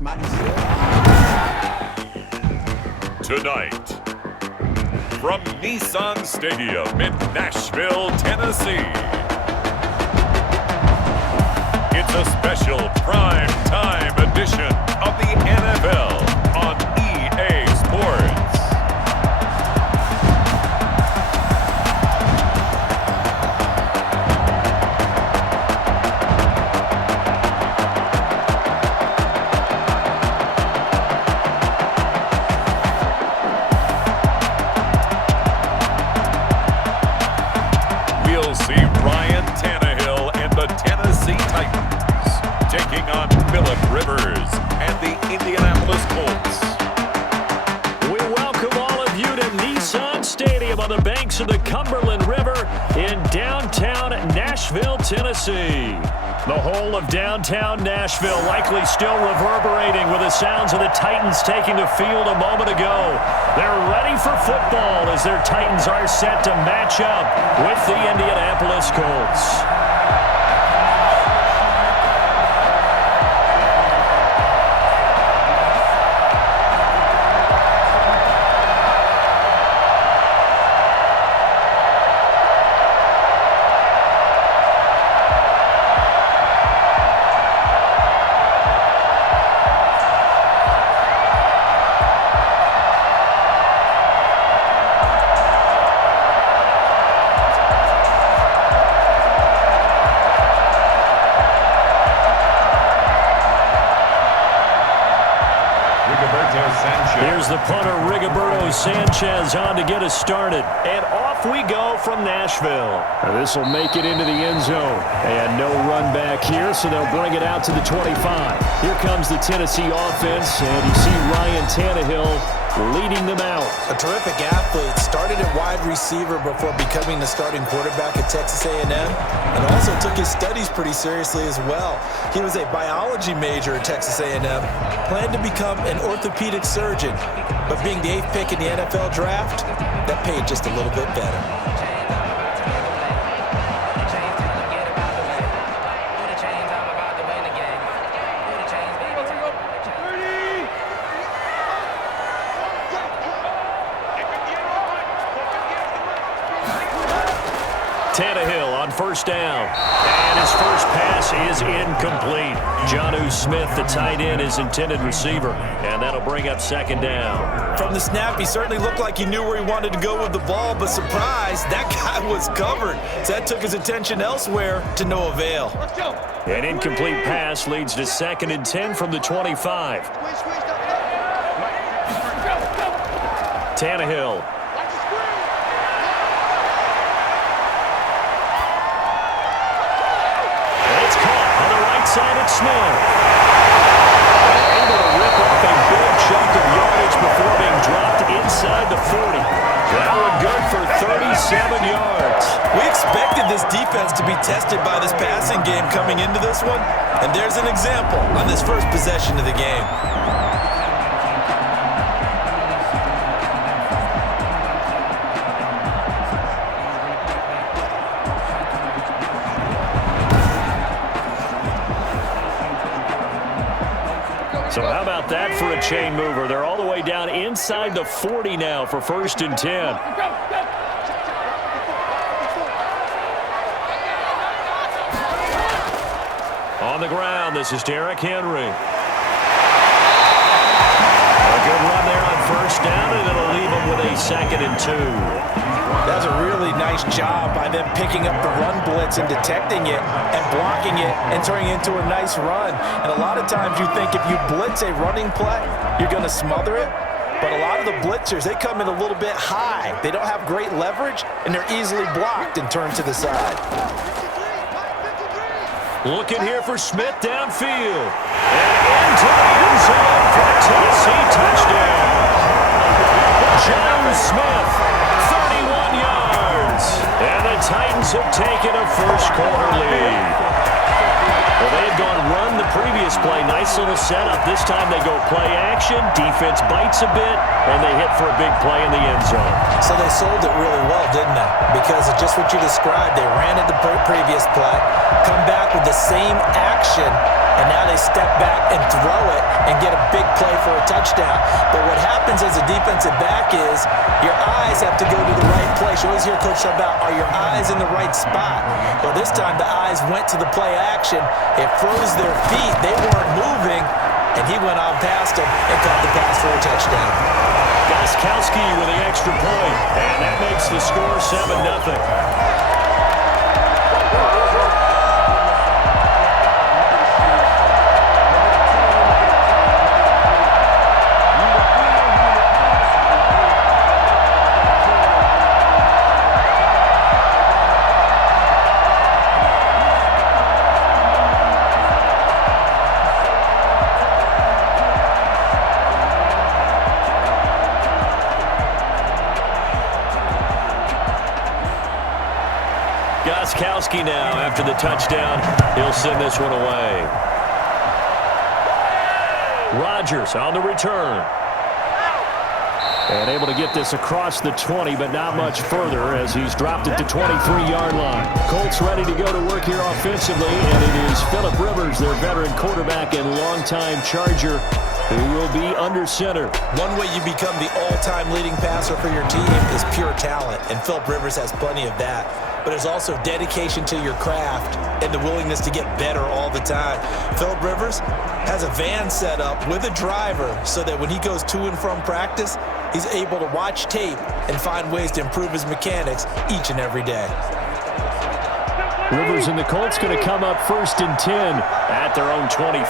Tonight, from Nissan Stadium in Nashville, Tennessee, it's a special prime time edition of the NFL on EA Sports. We'll see Ryan Tannehill and the Tennessee Titans taking on Phillip Rivers and the Indianapolis Colts. We welcome all of you to Nissan Stadium on the banks of the Cumberland River in downtown Nashville, Tennessee. The whole of downtown Nashville likely still reverberating with the sounds of the Titans taking the field a moment ago. They're ready for football as their Titans are set to match up with the Indianapolis Colts. Here's the punter, Rigoberto Sanchez, on to get us started. And off we go from Nashville. This will make it into the end zone. And no run back here, so they'll bring it out to the 25. Here comes the Tennessee offense, and you see Ryan Tannehill leading them out. A terrific athlete, started at wide receiver before becoming the starting quarterback at Texas A&M, and also took his studies pretty seriously as well. He was a biology major at Texas A&M, planned to become an orthopedic surgeon, but being the 8th pick in the NFL draft, that paid just a little bit better. Tannehill on first down. And his first pass is incomplete. Jonnu Smith, the tight end, his intended receiver. And that'll bring up second down. From the snap, he certainly looked like he knew where he wanted to go with the ball, but surprise, that guy was covered. So that took his attention elsewhere to no avail. An incomplete pass leads to 2nd and 10 from the 25. Tannehill. Side at Smith. Able to rip off a big chunk of yardage before being dropped inside the 40. That one good for 37 yards. We expected this defense to be tested by this passing game coming into this one, and there's an example on this first possession of the game. So how about that for a chain mover? They're all the way down inside the 40 now for 1st and 10. On the ground, this is Derrick Henry. A good run there on first down, and it'll leave him with a 2nd and 2. That's a really nice job by them picking up the run blitz and detecting it and blocking it and turning it into a nice run. And a lot of times you think if you blitz a running play, you're going to smother it. But a lot of the blitzers, they come in a little bit high. They don't have great leverage, and they're easily blocked and turned to the side. Looking here for Smith downfield. And into the end zone for a Tennessee touchdown. Jonnu Smith, 31 yards. And the Titans have taken a first-quarter lead. Well, they had gone run the previous play. Nice little setup. This time they go play action. Defense bites a bit, and they hit for a big play in the end zone. So they sold it really well, didn't they? Because of just what you described. They ran it the previous play, come back with the same action, and now they step back and throw it and get a big play for a touchdown. But what happens as a defensive back is your eyes have to go to the right place. You always hear Coach talk about, are your eyes in the right spot? Well, this time the eyes went to the play action. It froze their feet. They weren't moving, and he went on past them and caught the pass for a touchdown. Gostkowski with the extra point, and that makes the score 7-0. Gostkowski now, after the touchdown, he'll send this one away. Rodgers on the return. And able to get this across the 20, but not much further as he's dropped it to 23-yard line. Colts ready to go to work here offensively, and it is Phillip Rivers, their veteran quarterback and longtime Charger, who will be under center. One way you become the all-time leading passer for your team is pure talent, and Phillip Rivers has plenty of that. But there's also dedication to your craft and the willingness to get better all the time. Phillip Rivers has a van set up with a driver so that when he goes to and from practice, he's able to watch tape and find ways to improve his mechanics each and every day. Rivers and the Colts going to come up 1st and 10 at their own 23.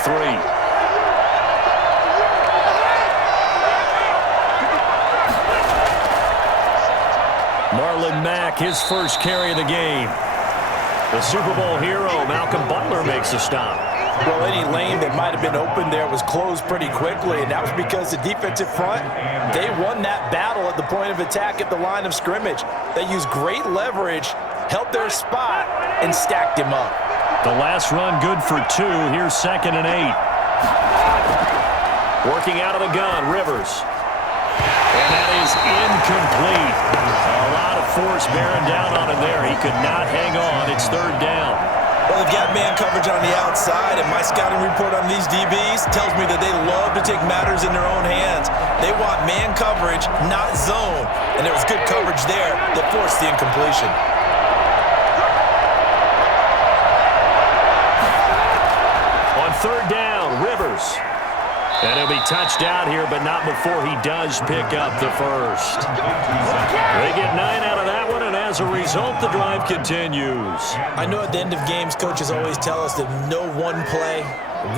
Marlon Mack, his first carry of the game. The Super Bowl hero, Malcolm Butler, makes a stop. Well, any lane that might have been open there was closed pretty quickly, and that was because the defensive front, they won that battle at the point of attack at the line of scrimmage. They used great leverage, held their spot, and stacked him up. The last run good for 2. Here's 2nd and 8. Working out of the gun, Rivers. And that is incomplete. A lot of force bearing down on him there. He could not hang on. It's 3rd down. Well, they've got man coverage on the outside, and my scouting report on these DBs tells me that they love to take matters in their own hands. They want man coverage, not zone. And there was good coverage there that forced the incompletion. On 3rd down, Rivers. And he'll be touched out here, but not before he does pick up the first. They get 9 out of that one, and as a result, the drive continues. I know at the end of games, coaches always tell us that no one play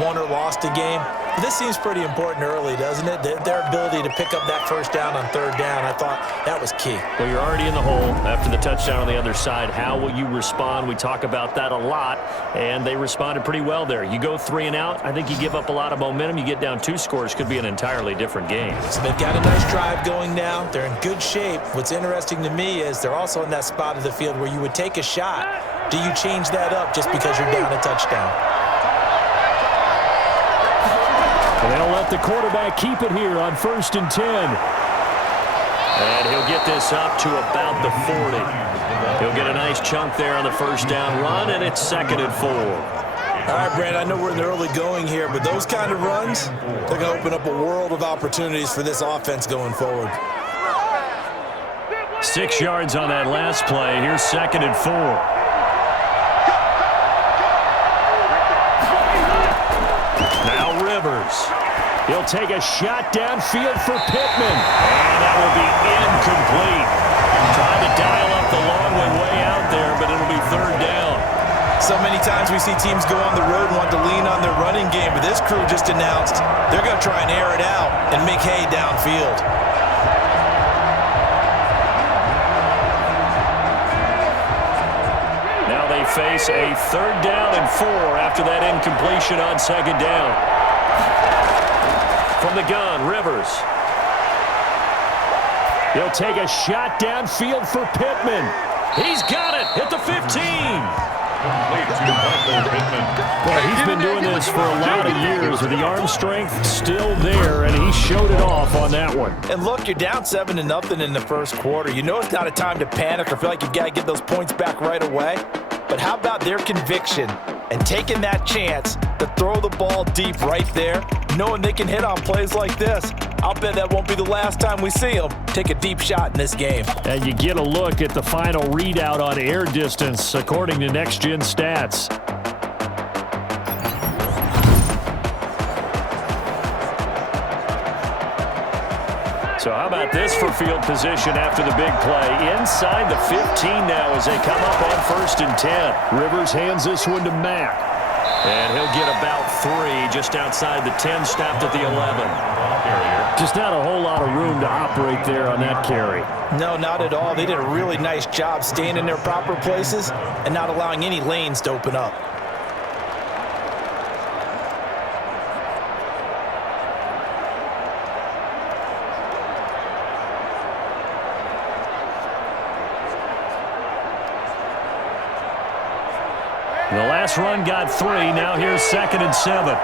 won or lost a game. But this seems pretty important early, doesn't it? Their ability to pick up that first down on 3rd down, I thought that was key. Well, you're already in the hole after the touchdown on the other side. How will you respond? We talk about that a lot, and they responded pretty well there. You go 3 and out, I think you give up a lot of momentum. You get down 2 scores, could be an entirely different game. So they've got a nice drive going now. They're in good shape. What's interesting to me is they're also in that spot of the field where you would take a shot. Do you change that up just because you're down a touchdown? And they'll let the quarterback keep it here on 1st and 10. And he'll get this up to about the 40. He'll get a nice chunk there on the 1st down run, and it's 2nd and 4. All right, Brand, I know we're in the early going here, but those kind of runs, they're going to open up a world of opportunities for this offense going forward. 6 yards on that last play. Here's 2nd and 4. He'll take a shot downfield for Pittman. And that will be incomplete. Trying to dial up the long way out there, but it'll be 3rd down. So many times we see teams go on the road and want to lean on their running game, but this crew just announced they're going to try and air it out and make hay downfield. Now they face a 3rd down and 4 after that incompletion on 2nd down. From the gun, Rivers. He'll take a shot downfield for Pittman. He's got it at the 15. Well, he's been doing this for a lot of years with the arm strength still there, and he showed it off on that one. And look, you're down 7-0 in the 1st quarter. You know it's not a time to panic or feel like you've got to get those points back right away. But how about their conviction and taking that chance to throw the ball deep right there, knowing they can hit on plays like this? I'll bet that won't be the last time we see them take a deep shot in this game. And you get a look at the final readout on air distance according to Next Gen Stats. So how about this for field position after the big play? Inside the 15 now as they come up on 1st and 10. Rivers hands this one to Mack. And he'll get about 3 just outside the 10, stopped at the 11. Just not a whole lot of room to operate there on that carry. No, not at all. They did a really nice job staying in their proper places and not allowing any lanes to open up. The last run got 3. Now here's 2nd and 7.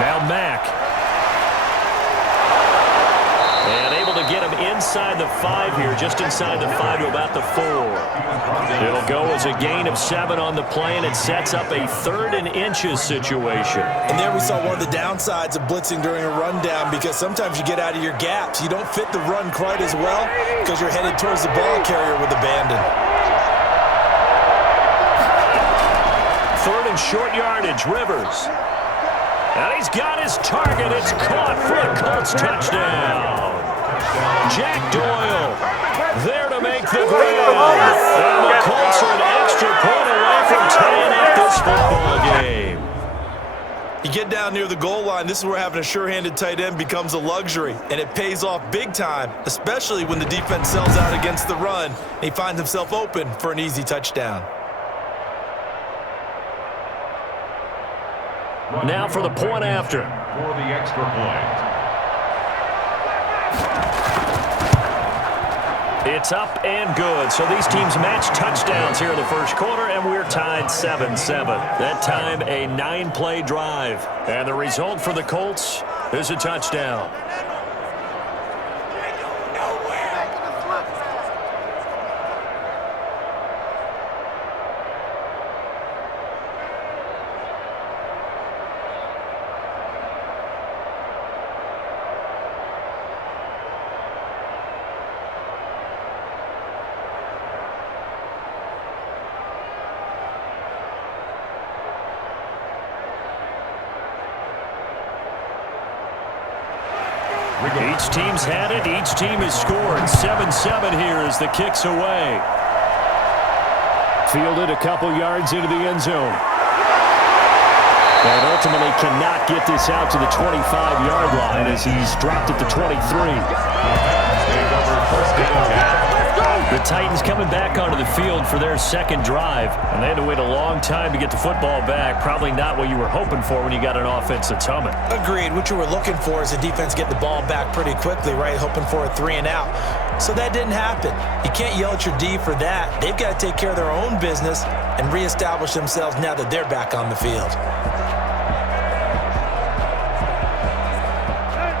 Now Mack. And able to get him inside the 5 here, just inside the 5 to about the 4. It'll go as a gain of 7 on the play, and it sets up a 3rd and inches situation. And there we saw one of the downsides of blitzing during a rundown, because sometimes you get out of your gaps. You don't fit the run quite as well because you're headed towards the ball carrier with abandon. 3rd and short yardage, Rivers. And he's got his target. It's caught for a Colts touchdown. Jack Doyle there to make the grab. And the Colts are an extra point away from tying up this football game. You get down near the goal line, this is where having a sure-handed tight end becomes a luxury, and it pays off big time, especially when the defense sells out against the run, and he finds himself open for an easy touchdown. Now for the point after. For the extra point. It's up and good. So these teams match touchdowns here in the first quarter, and we're tied 7-7. That time, a 9-play drive. And the result for the Colts is a touchdown. Each team's had it. Each team has scored. 7-7 here as the kick's away. Fielded a couple yards into the end zone. And ultimately cannot get this out to the 25-yard line as he's dropped at the 23. The Titans coming back onto the field for their second drive, and they had to wait a long time to get the football back. Probably not what you were hoping for when you got an offense that's humming. Agreed. What you were looking for is the defense get the ball back pretty quickly, right? Hoping for a 3 and out. So that didn't happen. You can't yell at your D for that. They've got to take care of their own business and reestablish themselves now that they're back on the field.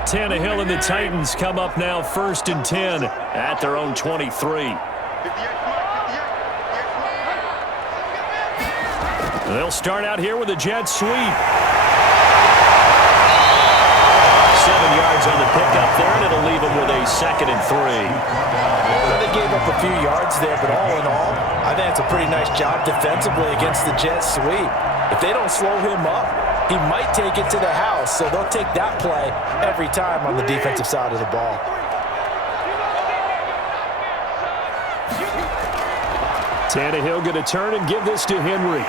Tannehill and the Titans come up now 1st and 10 at their own 23. They'll start out here with a jet sweep. 7 yards on the pickup there, and it'll leave them with a 2nd and 3. Well, they gave up a few yards there, but all in all, I think it's a pretty nice job defensively against the jet sweep. If they don't slow him up, he might take it to the house, so they'll take that play every time on the defensive side of the ball. Tannehill going to turn and give this to Henry. A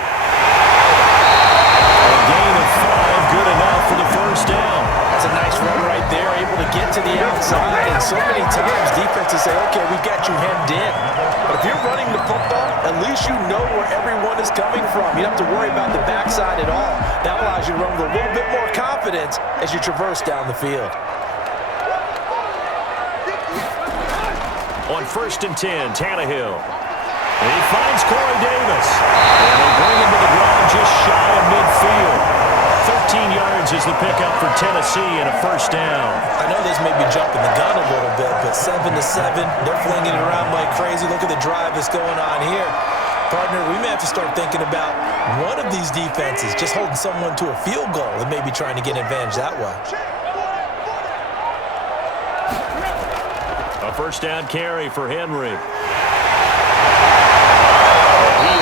gain of 5, good enough for the first down. That's a nice run right there, able to get to the outside. And so many times defenses say, okay, we got you hemmed in. But if you're running the football, at least you know where everyone is coming from. You don't have to worry about the backside at all. That allows you to run with a little bit more confidence as you traverse down the field. On 1st and 10, Tannehill. And he finds Corey Davis. And they bring him to the ground just shy of midfield. 13 yards Ravens is the pickup for Tennessee and a first down. I know this may be jumping the gun a little bit, but 7-7, they're flinging it around like crazy. Look at the drive that's going on here. Partner, we may have to start thinking about one of these defenses just holding someone to a field goal and maybe trying to get an advantage that way. A first down carry for Henry. He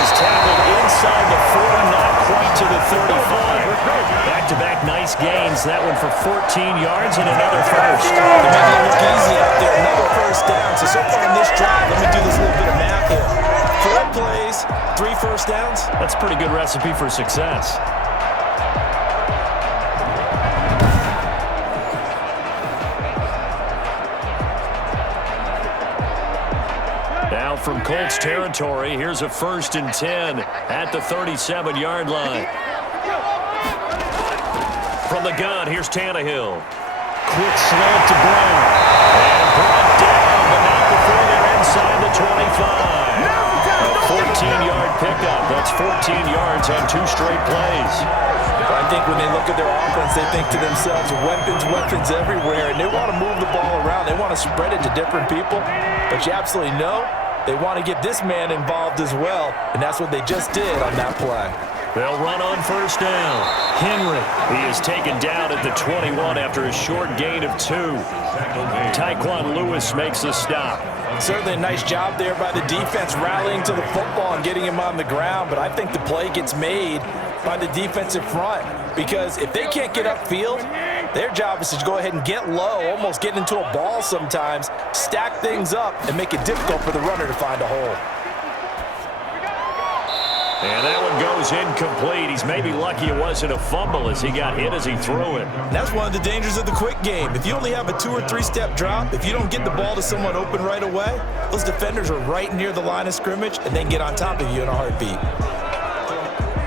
is tackled inside the 40, not quite to the 35. Back-to-back nice gains. That one for 14 yards and another first. They're making it look easy out there. Another first down. So far on this drive, let me do this little bit of math here. 4 plays, 3 first downs. That's a pretty good recipe for success. Now from Colts territory, here's a 1st and 10 at the 37-yard line. From the gun, here's Tannehill. Quick slant to Brown. And brought down, but not before they're inside the 25. A 14-yard pickup. That's 14 yards on 2 straight plays. I think when they look at their offense, they think to themselves, weapons everywhere, and they want to move the ball around. They want to spread it to different people, but you absolutely know they want to get this man involved as well, and that's what they just did on that play. They'll run on first down. Henry, he is taken down at the 21 after a short gain of 2. Tyquan Lewis makes the stop. Certainly a nice job there by the defense rallying to the football and getting him on the ground, but I think the play gets made by the defensive front because if they can't get upfield, their job is to go ahead and get low, almost get into a ball sometimes, stack things up, and make it difficult for the runner to find a hole. And that one goes incomplete. He's maybe lucky it wasn't a fumble as he got hit as he threw it. And that's one of the dangers of the quick game. If you only have a 2- or 3-step drop, if you don't get the ball to someone open right away, those defenders are right near the line of scrimmage, and they can get on top of you in a heartbeat.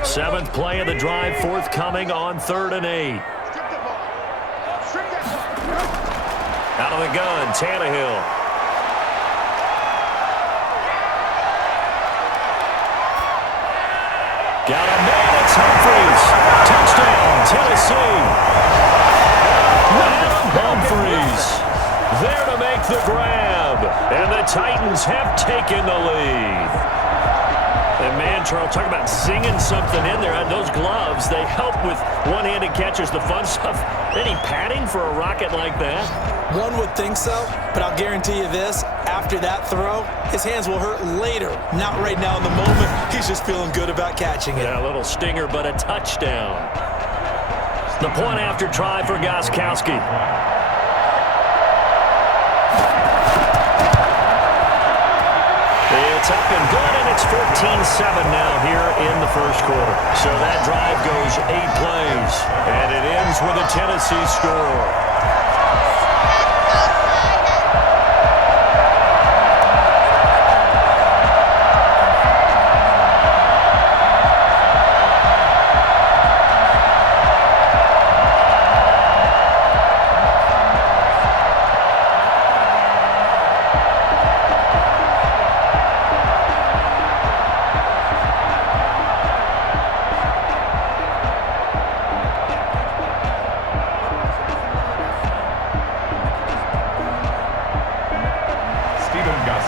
7th play of the drive forthcoming on 3rd and 8. Out of the gun, Tannehill. Got a man, it's Humphries. Touchdown, Tennessee. Adam Humphries there to make the grab. And the Titans have taken the lead. And man, Charles, talk about singing something in there. Those gloves, they help with one-handed catches, the fun stuff. Any padding for a rocket like that? One would think so, but I'll guarantee you this. After that throw, his hands will hurt later. Not right now in the moment. He's just feeling good about catching it. Yeah, a little stinger, but a touchdown. The point after try for Gostkowski. It's up and good, and it's 14-7 now here in the first quarter. So that drive goes 8 plays, and it ends with a Tennessee score.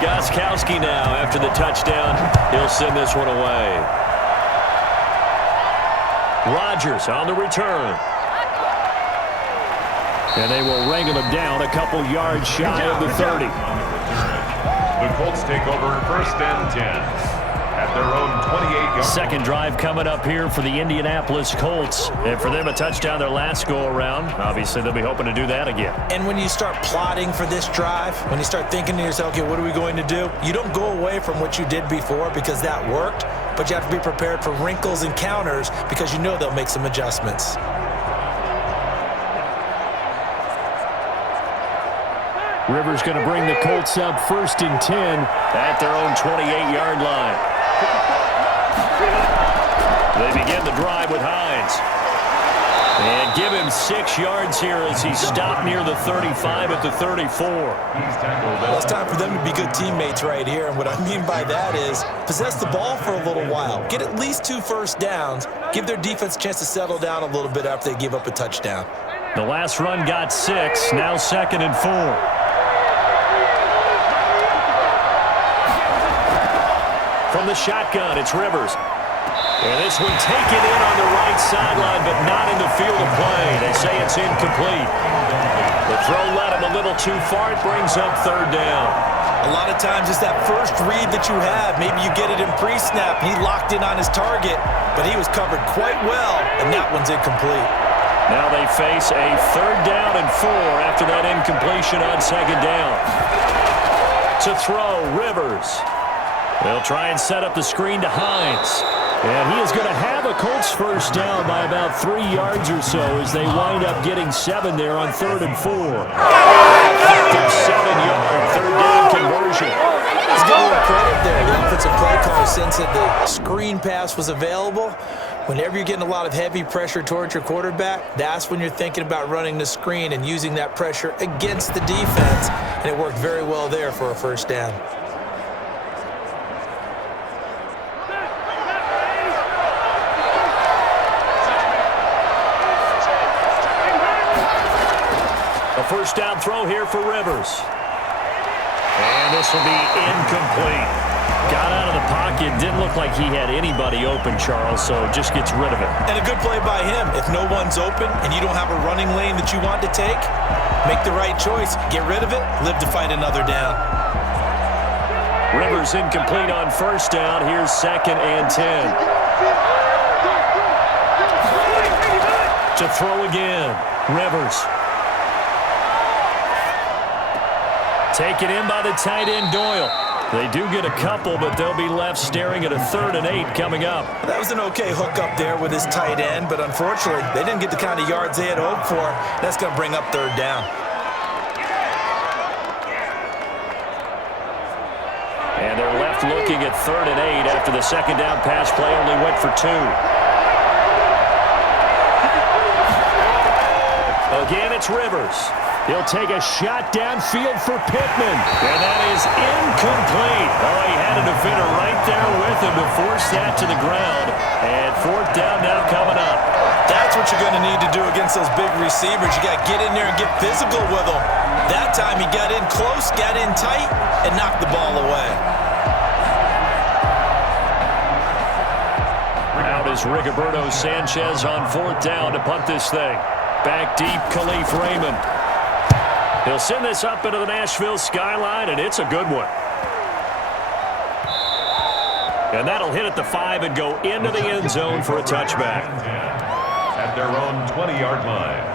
Gostkowski now after the touchdown. He'll send this one away. Rodgers on the return. And they will wrangle him down a couple yards shy of the 30. The Colts take over 1st and 10. At their own 28-yard. Second drive coming up here for the Indianapolis Colts. And for them, a touchdown their last go-around. Obviously, they'll be hoping to do that again. And when you start plotting for this drive, when you start thinking to yourself, okay, what are we going to do? You don't go away from what you did before because that worked, but you have to be prepared for wrinkles and counters because you know they'll make some adjustments. Rivers going to bring the Colts up 1st and 10 at their own 28-yard line. They begin the drive with Hines. And give him 6 yards here as he stopped near the 35 at the 34. Well, it's time for them to be good teammates right here. And what I mean by that is possess the ball for a little while. Get at least 2 first downs. Give their defense a chance to settle down a little bit after they give up a touchdown. The last run got 6. Now 2nd and 4. From the shotgun, it's Rivers. And this one taken in on the right sideline, but not in the field of play. They say it's incomplete. The throw led him a little too far. It brings up 3rd down. A lot of times it's that first read that you have. Maybe you get it in pre-snap, and he locked in on his target, but he was covered quite well, and that one's incomplete. Now they face a 3rd down and 4 after that incompletion on 2nd down. To throw, Rivers. They'll try and set up the screen to Hines. And he is going to have a Colts first down by about 3 yards or so as they wind up getting 7 there on 3rd and 4. Effective 7-yard 3rd down conversion. Let's give him credit there. The offensive play caller, since the screen pass was available, whenever you're getting a lot of heavy pressure towards your quarterback, that's when you're thinking about running the screen and using that pressure against the defense. And it worked very well there for a first down. A first down throw here for Rivers. And this will be incomplete. Got out of the pocket. Didn't look like he had anybody open, Charles, so just gets rid of it. And a good play by him. If no one's open and you don't have a running lane that you want to take, make the right choice. Get rid of it. Live to fight another down. Rivers incomplete on first down. Here's 2nd and 10. To throw again. Rivers. Taken in by the tight end, Doyle. They do get a couple, but they'll be left staring at a 3rd and 8 coming up. That was an okay hook up there with his tight end, but unfortunately, they didn't get the kind of yards they had hoped for. That's going to bring up 3rd down. And they're left looking at 3rd and 8 after the 2nd down pass play only went for 2. Again, it's Rivers. He'll take a shot downfield for Pittman. And that is incomplete. Oh, he had a defender right there with him to force that to the ground. And 4th down now coming up. That's what you're going to need to do against those big receivers. You got to get in there and get physical with them. That time he got in close, got in tight, and knocked the ball away. Out is Rigoberto Sanchez on 4th down to punt this thing. Back deep, Khalif Raymond. He'll send this up into the Nashville skyline, and it's a good one. And that'll hit at the 5 and go into the end zone for a touchback. At their own 20-yard line.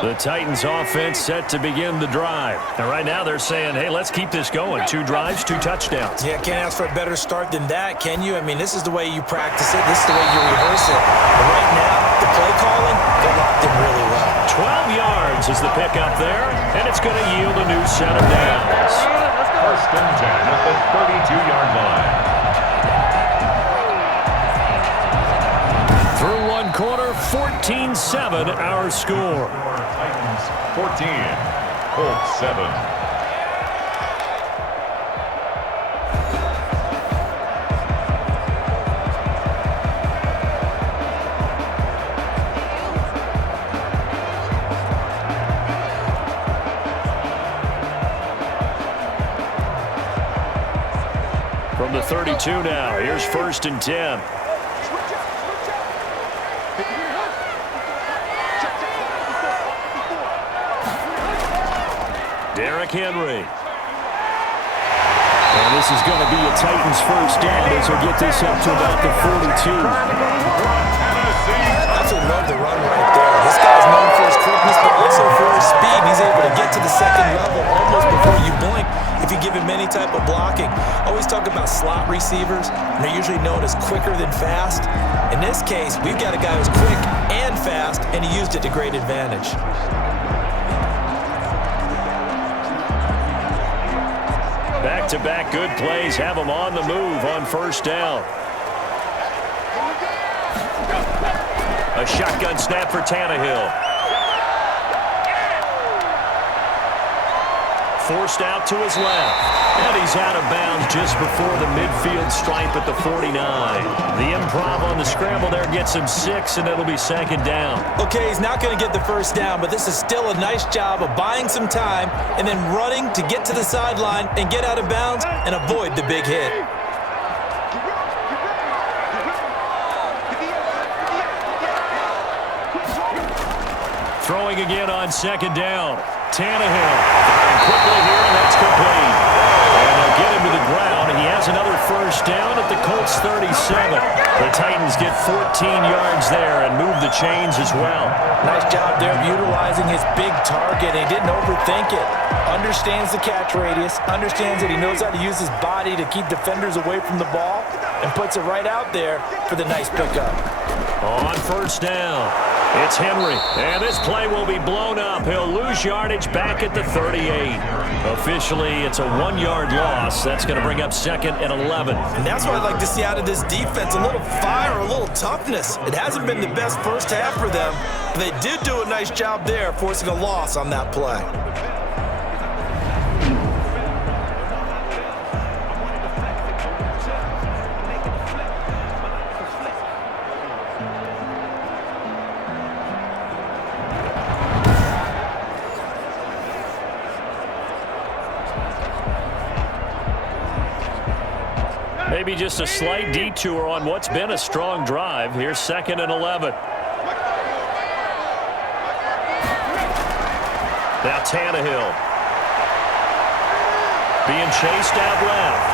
The Titans offense set to begin the drive. And right now they're saying, hey, let's keep this going. 2 drives, 2 touchdowns. Yeah, can't ask for a better start than that, can you? I mean, this is the way you practice it. This is the way you rehearse it. But right now, the play calling, they're locked in really well. 12 yards is the pickup there, and it's going to yield a new set of downs. First and 10 at the 32-yard line. Through one quarter, 14-7 our score. Titans 14, Colts 7. From the 32 now, here's 1st and 10. Derrick Henry. And this is going to be a Titans first down as we'll get this up to about the 42. Absolutely love the run right there. This guy's known for his quickness, but also for his speed. He's able to get to the second level almost before you blink if you give him any type of blocking. Always talk about slot receivers, and they're usually known as quicker than fast. In this case, we've got a guy who's quick and fast, and he used it to great advantage. Back-to-back good plays have him on the move on first down. A shotgun snap for Tannehill. Forced out to his left. And he's out of bounds just before the midfield stripe at the 49. The improv on the scramble there gets him 6, and it'll be second down. Okay, he's not going to get the first down, but this is still a nice job of buying some time and then running to get to the sideline and get out of bounds and avoid the big hit. Throwing again on second down. Tannehill quickly here, and that's complete. And they'll get him to the ground, and he has another first down at the Colts 37. The Titans get 14 yards there and move the chains as well. Nice job there of utilizing his big target. He didn't overthink it. Understands the catch radius, understands that he knows how to use his body to keep defenders away from the ball, and puts it right out there for the nice pickup. On first down, it's Henry, and this play will be blown up. He'll lose yardage back at the 38. Officially, it's a 1-yard loss. That's going to bring up second and 11. And that's what I'd like to see out of this defense, a little fire, a little toughness. It hasn't been the best first half for them, but they did do a nice job there, forcing a loss on that play. Maybe just a slight detour on what's been a strong drive. Here's second and 11. Now Tannehill. Being chased out left.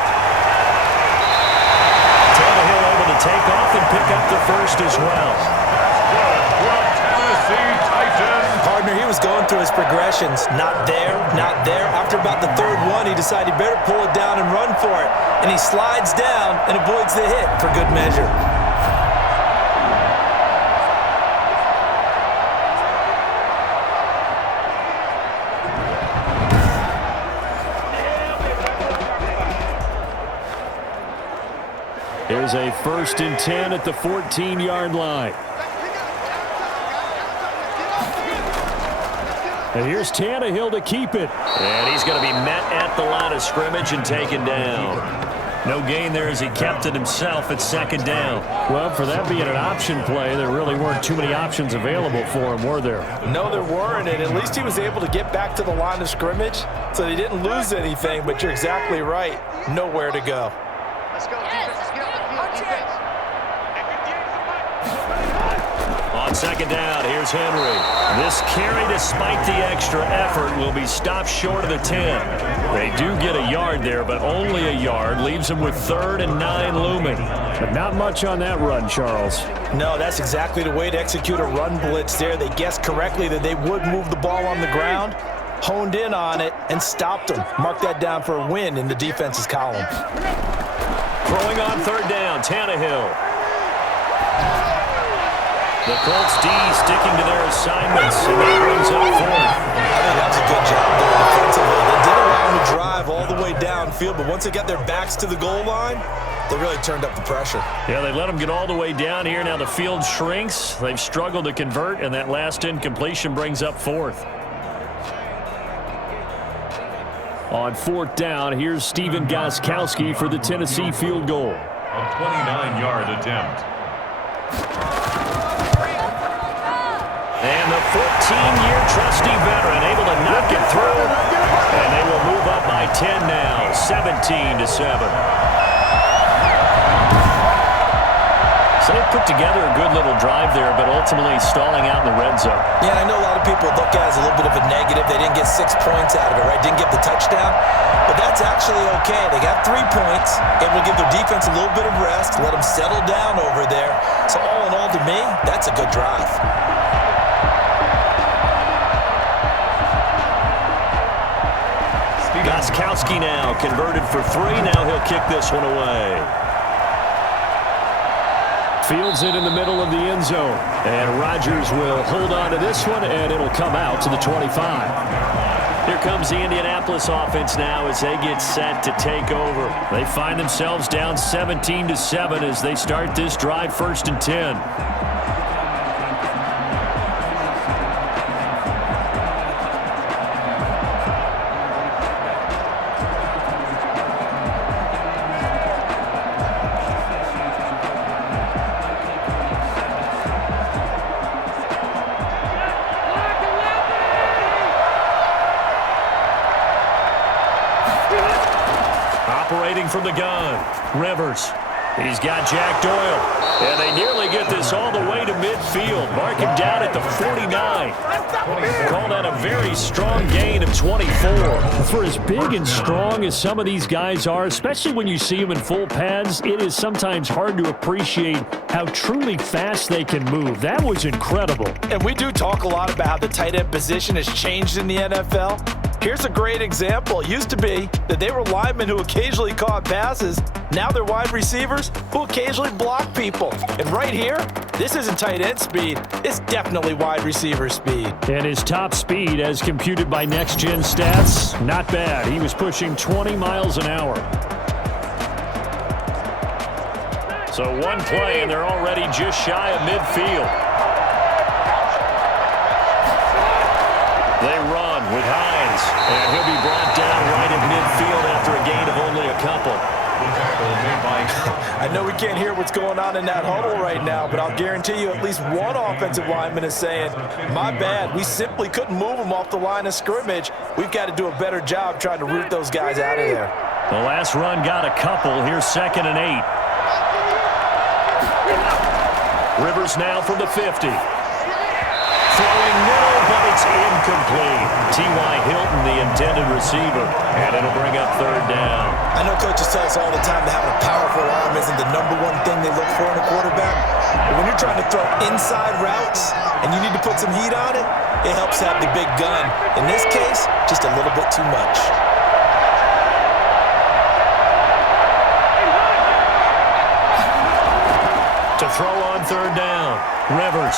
Tannehill able to take off and pick up the first as well. Partner, he was going through his progressions. Not there, not there. After about the third one, he decided he better pull it down and run for it. And he slides down and avoids the hit for good measure. Here's a 1st and 10 at the 14-yard line. And here's Tannehill to keep it. And he's going to be met at the line of scrimmage and taken down. No gain there as he kept it himself at second down. Well, for that being an option play, there really weren't too many options available for him, were there? No, there weren't, and at least he was able to get back to the line of scrimmage, so they didn't lose anything, but you're exactly right. Nowhere to go. Let's go, defense. Let's get on defense. On second down, here's Henry. This carry, despite the extra effort, will be stopped short of the 10. They do get a yard there, but only a yard. Leaves them with 3rd and 9 looming. But not much on that run, Charles. No, that's exactly the way to execute a run blitz there. They guessed correctly that they would move the ball on the ground, honed in on it, and stopped them. Mark that down for a win in the defense's column. Throwing on 3rd down, Tannehill. The Colts D sticking to their assignments, and that brings up 4th. I think that was a good job there defensively. They did allow them to drive all the way downfield, but once they got their backs to the goal line, they really turned up the pressure. Yeah, they let them get all the way down here. Now the field shrinks. They've struggled to convert, and that last incompletion brings up 4th. On 4th down, here's Stephen Gostkowski for the Tennessee field goal. A 29-yard attempt. And the 14-year trusty veteran able to knock it through. And they will move up by 10 now, 17-7. So they put together a good little drive there, but ultimately stalling out in the red zone. Yeah, I know a lot of people look at it as a little bit of a negative. They didn't get 6 points out of it, right? Didn't get the touchdown. But that's actually okay. They got 3 points. It will give their defense a little bit of rest, let them settle down over there. So all in all, to me, that's a good drive. Gronkowski now converted for 3. Now he'll kick this one away. Fields it in the middle of the end zone. And Rodgers will hold on to this one, and it'll come out to the 25. Here comes the Indianapolis offense now as they get set to take over. They find themselves down 17-7 as they start this drive, 1st and 10. Operating from the gun, Rivers. He's got Jack Doyle. And they nearly get this all the way to midfield. Mark him down at the 49. Call that a very strong gain of 24. For as big and strong as some of these guys are, especially when you see them in full pads, it is sometimes hard to appreciate how truly fast they can move. That was incredible. And we do talk a lot about how the tight end position has changed in the NFL. Here's a great example. It used to be that they were linemen who occasionally caught passes. Now they're wide receivers who occasionally block people. And right here, this isn't tight end speed. It's definitely wide receiver speed. And his top speed, as computed by Next Gen Stats, not bad. He was pushing 20 miles an hour. So one play, and they're already just shy of midfield. They run with Hines, and he'll be brought down right at midfield after a gain of only a couple. I know we can't hear what's going on in that huddle right now, but I'll guarantee you at least one offensive lineman is saying, my bad, we simply couldn't move them off the line of scrimmage. We've got to do a better job trying to root those guys out of there. The last run got a couple. Here's 2nd and 8. Rivers now from the 50. Throwing middle, but it's incomplete. T.Y. Hilton, the intended receiver, and it'll bring up 3rd down. I know coaches tell us all the time that having a powerful arm isn't the #1 thing they look for in a quarterback. But when you're trying to throw inside routes and you need to put some heat on it, it helps have the big gun. In this case, just a little bit too much. To throw on 3rd down, Rivers.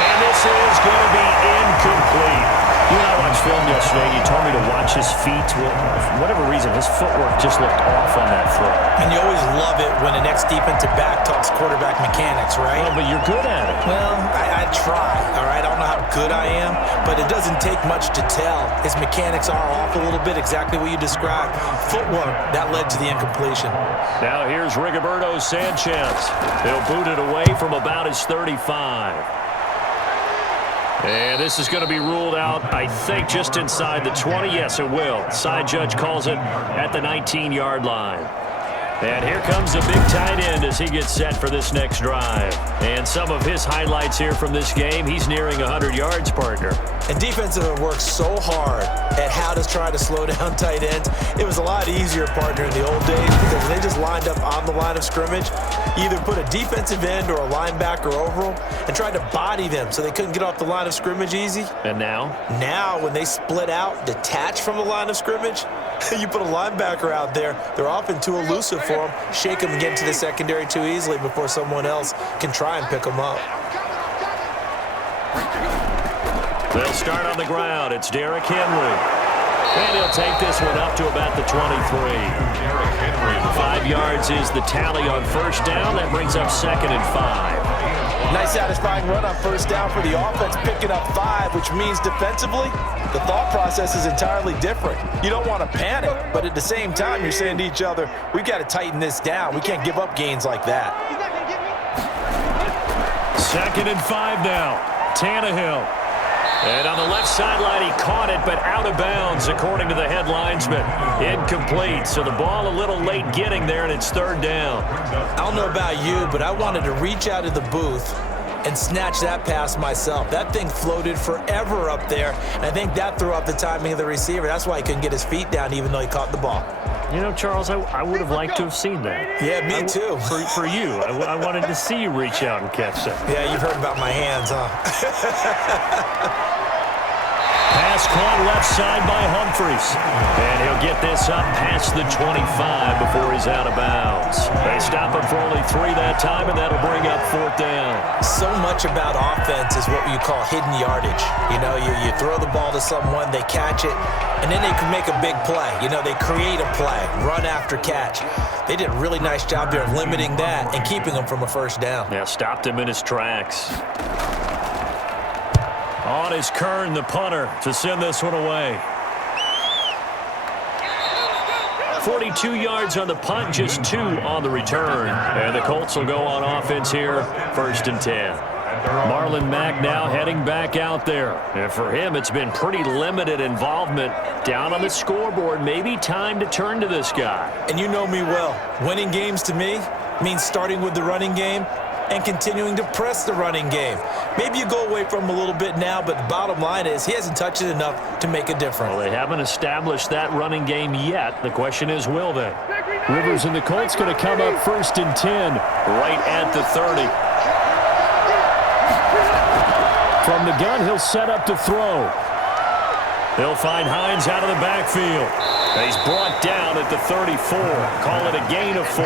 And this is going to be incomplete. You know, I watched film yesterday, and you told me to watch his feet. Well, for whatever reason, his footwork just looked off on that throw. And you always love it when an ex-defensive back talks quarterback mechanics, right? Well, but you're good at it. Well, I try, all right? I don't know how good I am, but it doesn't take much to tell. His mechanics are off a little bit, exactly what you described. Footwork, that led to the incompletion. Now here's Rigoberto Sanchez. He'll boot it away from about his 35. And this is going to be ruled out, I think, just inside the 20. Yes, it will. Side judge calls it at the 19-yard line. And here comes a big tight end as he gets set for this next drive. And some of his highlights here from this game, he's nearing 100 yards, partner. And defensive have worked so hard at how to try to slow down tight ends. It was a lot easier, partner, in the old days because when they just lined up on the line of scrimmage, you either put a defensive end or a linebacker over them and tried to body them so they couldn't get off the line of scrimmage easy. And now? Now, when they split out, detach from the line of scrimmage, you put a linebacker out there, they're often too elusive for them. Shake them and get into the secondary too easily before someone else can try and pick them up. They'll start on the ground. It's Derrick Henry. And he'll take this one up to about the 23. 5 yards is the tally on 1st down. That brings up 2nd and 5. Nice satisfying run on 1st down for the offense, picking up 5, which means defensively, the thought process is entirely different. You don't want to panic, but at the same time, you're saying to each other, we've got to tighten this down. We can't give up gains like that. 2nd and 5 now. Tannehill. And on the left sideline, he caught it, but out of bounds, according to the head linesman. Incomplete, so the ball a little late getting there, and it's 3rd down. I don't know about you, but I wanted to reach out of the booth and snatch that pass myself. That thing floated forever up there, and I think that threw off the timing of the receiver. That's why he couldn't get his feet down, even though he caught the ball. You know, Charles, I would have liked to have seen that. Yeah, me too. For you. I wanted to see you reach out and catch that. Yeah, you've heard about my hands, huh? Pass caught left side by Humphries. And he'll get this up past the 25 before he's out of bounds. They stop him for only 3 that time, and that'll bring up 4th down. So much about offense is what you call hidden yardage. You know, you throw the ball to someone, they catch it, and then they can make a big play. You know, they create a play, run after catch. They did a really nice job there of limiting that and keeping him from a first down. Yeah, stopped him in his tracks. On is Kern, the punter, to send this one away. 42 yards on the punt, just 2 on the return. And the Colts will go on offense here, 1st and 10. Marlon Mack now heading back out there. And for him, it's been pretty limited involvement down on the scoreboard. Maybe time to turn to this guy. And you know me well. Winning games to me means starting with the running game and continuing to press the running game. Maybe you go away from him a little bit now, but the bottom line is he hasn't touched it enough to make a difference. Well, they haven't established that running game yet. The question is, will they? Rivers and the Colts going to come up 1st and 10 right at the 30. From the gun, he'll set up to throw. He'll find Hines out of the backfield. He's brought down at the 34. Call it a gain of 4.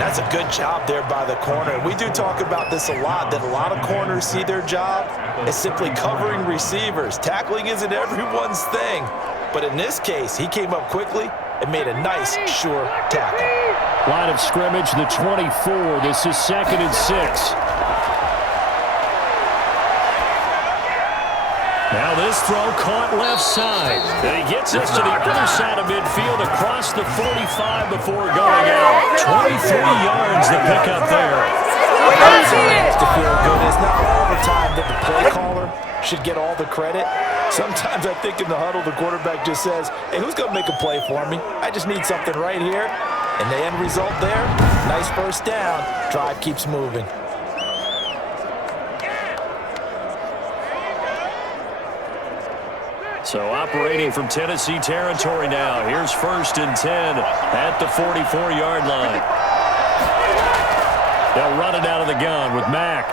That's a good job there by the corner. We do talk about this a lot, that a lot of corners see their job as simply covering receivers. Tackling isn't everyone's thing. But in this case, he came up quickly and made a nice, sure tackle. Line of scrimmage, the 24. This is 2nd and 6. Now this throw caught left side. And he gets us to the other side of midfield across the 45 before going out. 23 yards to pick up there. It's to feel good. It's not all the time that the play caller should get all the credit. Sometimes I think in the huddle, the quarterback just says, hey, who's going to make a play for me? I just need something right here. And the end result there, nice first down. Drive keeps moving. So operating from Tennessee territory now. Here's 1st and 10 at the 44-yard line. They'll run it out of the gun with Mack.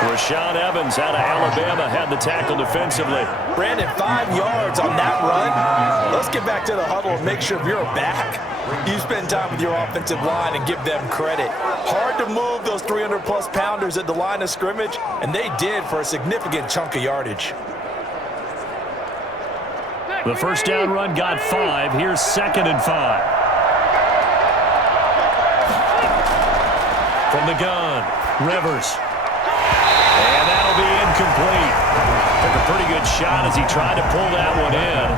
Rashaan Evans out of Alabama had the tackle defensively. Brandon, 5 yards on that run. Let's get back to the huddle and make sure if you're back, you spend time with your offensive line and give them credit. Hard to move those 300-plus pounders at the line of scrimmage, and they did for a significant chunk of yardage. The first down run got 5. Here's 2nd and 5. From the gun, Rivers. And that'll be incomplete. Took a pretty good shot as he tried to pull that one in.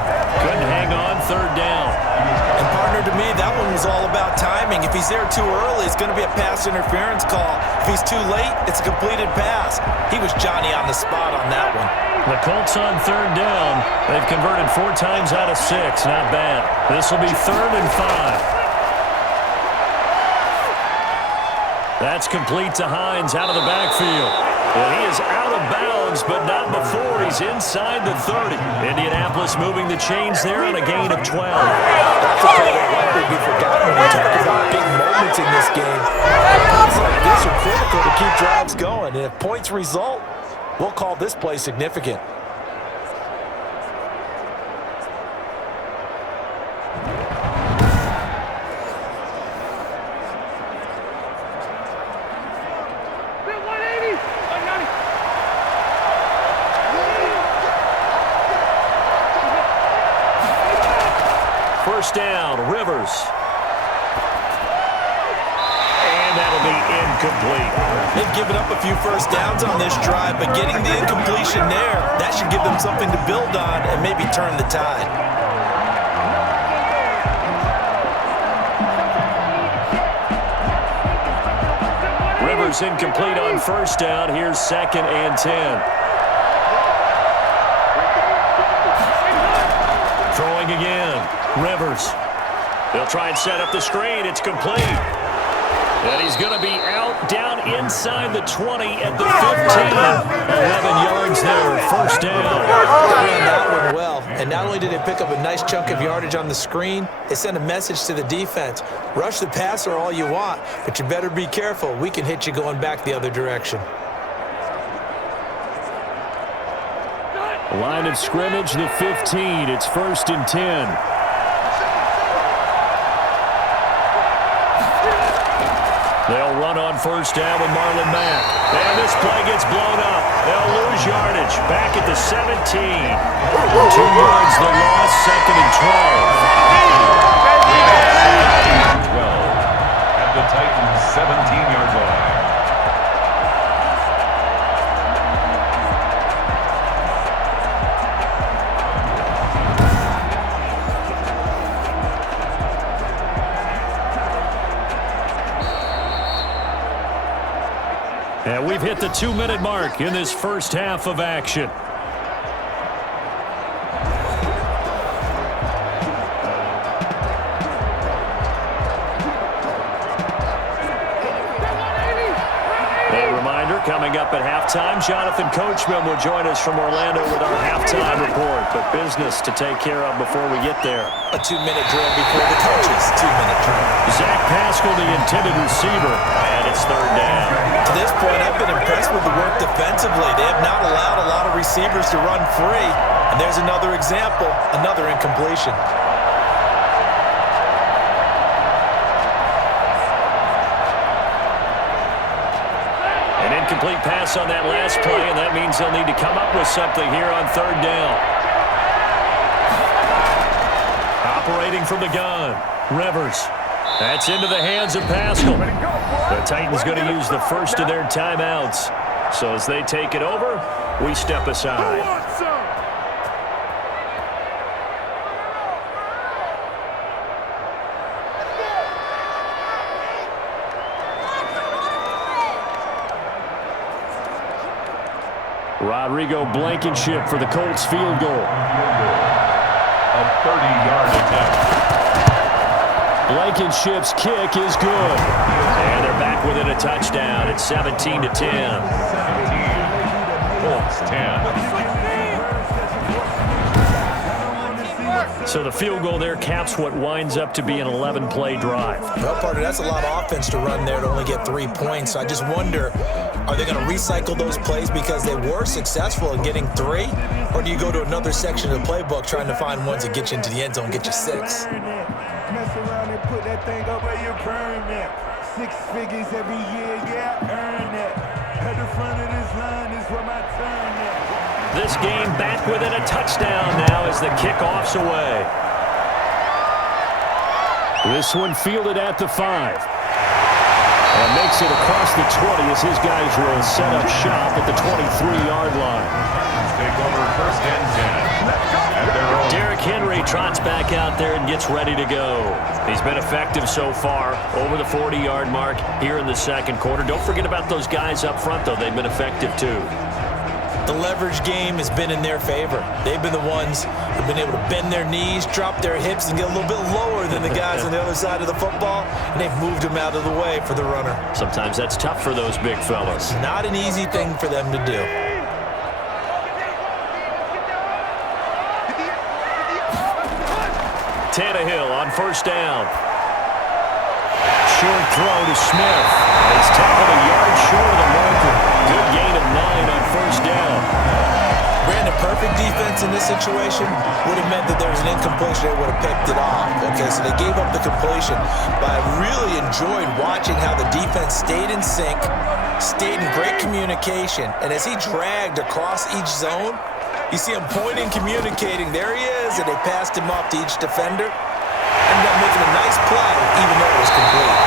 Couldn't hang on, 3rd down. And partner, to me, that one was all about timing. If he's there too early, it's going to be a pass interference call. If he's too late, it's a completed pass. He was Johnny on the spot on that one. The Colts on 3rd down. They've converted 4 times out of 6. Not bad. This will be 3rd and 5. That's complete to Hines out of the backfield. And he is out of bounds, but not before he's inside the 30. Indianapolis moving the chains there on a gain of 12. That's a play that likely be forgotten when we talk about big moments in this game. Plays like this are critical to keep drives going. And if points result, we'll call this play significant. First down, Rivers. And that'll be incomplete. They've given up a few first downs on this drive, but getting the incompletion there, that should give them something to build on and maybe turn the tide. Rivers incomplete on first down. Here's 2nd and 10. Throwing again. Rivers. They'll try and set up the screen. It's complete. And he's going to be out down inside the 20 at the 15. 11 yards there. First down. Ran that one well. And not only did they pick up a nice chunk of yardage on the screen, they sent a message to the defense. Rush the passer all you want, but you better be careful. We can hit you going back the other direction. Line of scrimmage, the 15. It's 1st and 10. They'll run on 1st down with Marlon Mack. And this play gets blown up. They'll lose yardage. Back at the 17. 2 yards the loss, 2nd and 12. 12 at the Titans' 17-yard line. And we've hit the 2-minute mark in this first half of action. Coming up at halftime, Jonathan Coachman will join us from Orlando with our halftime report. But business to take care of before we get there. A 2-minute drill before the coaches' 2-minute drill. Zach Pascal, the intended receiver, and it's 3rd down. To this point, I've been impressed with the work defensively. They have not allowed a lot of receivers to run free. And there's another example, another incompletion. Complete pass on that last play, and that means they'll need to come up with something here on 3rd down. Operating from the gun, Rivers. That's into the hands of Pascal. The Titans going to use the first of their timeouts. So as they take it over, we step aside. Rodrigo Blankenship for the Colts field goal. A 30-yard attempt. Blankenship's kick is good. And they're back within a touchdown. It's 17-10. 17. Colts 10. So the field goal there caps what winds up to be an 11-play drive. Well, partner, that's a lot of offense to run there to only get 3 points. So I just wonder, are they going to recycle those plays because they were successful in getting 3? Or do you go to another section of the playbook trying to find ones that get you into the end zone, get you 6? Mess around and put that thing up where you burn that. 6 figures every year, yeah, earn that. At the front of this line is where my turn at. This game back within a touchdown now as the kickoff's away. This one fielded at the 5. And makes it across the 20 as his guys will set up shop at the 23-yard line. Take over 1st and 10. At their own. Derrick Henry trots back out there and gets ready to go. He's been effective so far, over the 40-yard mark here in the 2nd quarter. Don't forget about those guys up front, though. They've been effective, too. The leverage game has been in their favor. They've been the ones who've been able to bend their knees, drop their hips, and get a little bit lower than the guys on the other side of the football, and they've moved them out of the way for the runner. Sometimes that's tough for those big fellas. Not an easy thing for them to do. Tannehill on 1st down. Short throw to Smith. He's tackled a yard short of the marker. Good gain of 9 on 1st down. Brandon, perfect defense in this situation would have meant that there was an incompletion. They would have picked it off. Okay, so they gave up the completion. But I really enjoyed watching how the defense stayed in sync, stayed in great communication. And as he dragged across each zone, you see him pointing, communicating. There he is, and they passed him off to each defender. Ended up making a nice play, even though it was complete.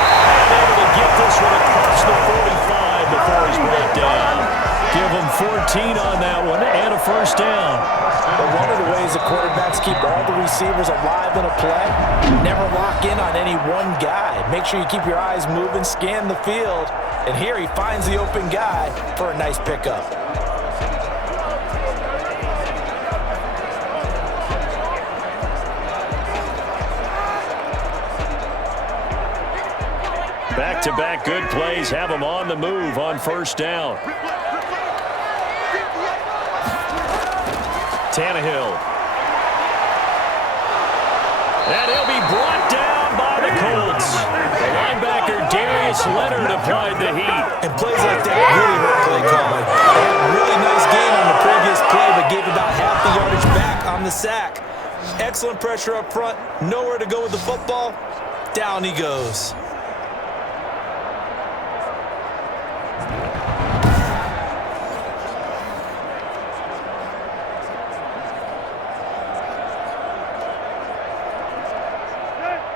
And able to get this one across the 45 before he's brought down. Give him 14 on that one and a 1st down. But one of the ways the quarterbacks keep all the receivers alive in a play, never lock in on any one guy. Make sure you keep your eyes moving, scan the field. And here he finds the open guy for a nice pickup. Back-to-back good plays have him on the move on 1st down. Tannehill. And he'll be brought down by the Colts. The linebacker Darius Leonard applied the heat. And plays like that really hurt play calling. They had a really nice game on the previous play, but gave about half back on the sack. Excellent pressure up front. Nowhere to go with the football. Down he goes.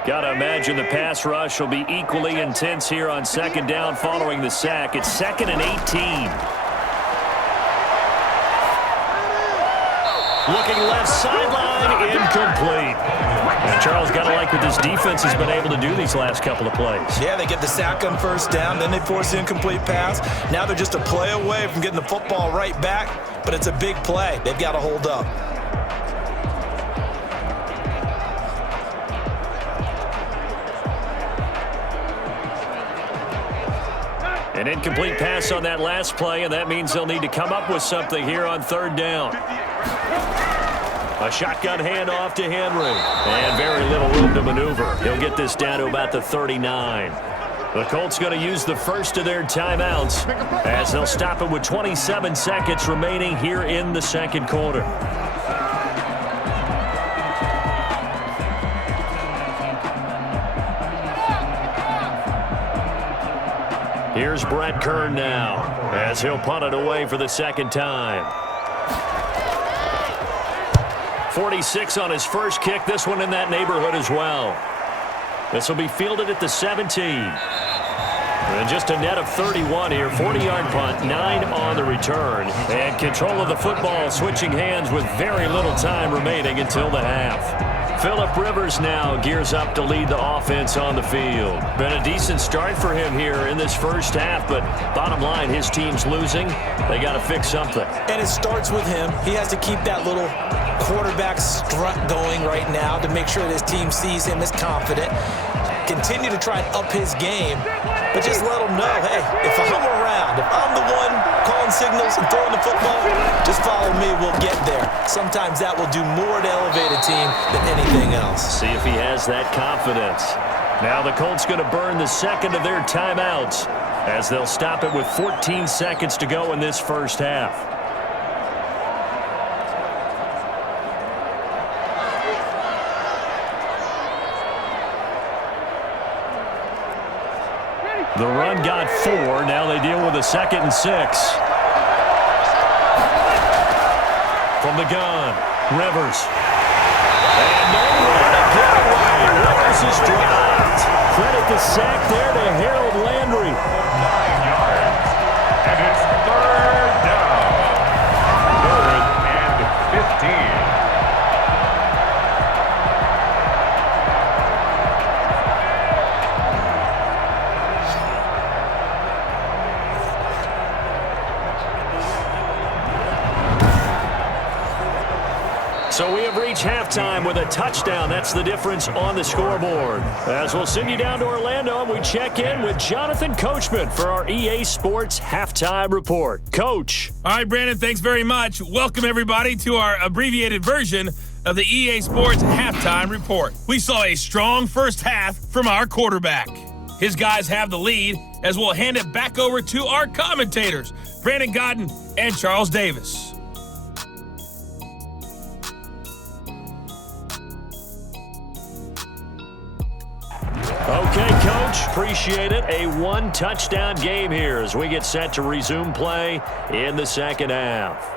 Got to imagine the pass rush will be equally intense here on second down following the sack. It's 2nd and 18. Looking left sideline, incomplete. And Charles, got to like what this defense has been able to do these last couple of plays. Yeah, they get the sack on first down, then they force the incomplete pass. Now they're just a play away from getting the football right back, but it's a big play. They've got to hold up. An incomplete pass on that last play, and that means they'll need to come up with something here on third down. A shotgun handoff to Henry, and very little room to maneuver. He'll get this down to about the 39. The Colts going to use the first of their timeouts as they'll stop it with 27 seconds remaining here in the second quarter. Here's Brett Kern now as he'll punt it away for the second time. 46 on his first kick. This one in that neighborhood as well. This will be fielded at the 17. And just a net of 31 here. 40-yard punt, 9 on the return. And control of the football switching hands with very little time remaining until the half. Phillip Rivers now gears up to lead the offense on the field. Been a decent start for him here in this first half, but bottom line, his team's losing. They got to fix something. And it starts with him. He has to keep that little quarterback strut going right now to make sure that his team sees him as confident. Continue to try and up his game, but just let him know, hey, if I'm around, if I'm the one calling signals and throwing the football, just follow me, we'll get there. Sometimes that will do more to elevate a team than anything else. See if he has that confidence. Now the Colts going to burn the second of their timeouts as they'll stop it with 14 seconds to go in this first half. The run got 4. Now they deal with a 2nd and 6. From the gun, Rivers. And nowhere to get away. Rivers is dropped. Credit the sack there to Harold Landry. 9 yards. And it's third down. 3rd and 15. So we have reached halftime with a touchdown. That's the difference on the scoreboard. As we'll send you down to Orlando, and we check in with Jonathan Coachman for our EA Sports Halftime Report. Coach. All right, Brandon, thanks very much. Welcome, everybody, to our abbreviated version of the EA Sports Halftime Report. We saw a strong first half from our quarterback. His guys have the lead as we'll hand it back over to our commentators, Brandon Godden and Charles Davis. Okay, Coach, appreciate it. A one-touchdown game here as we get set to resume play in the second half.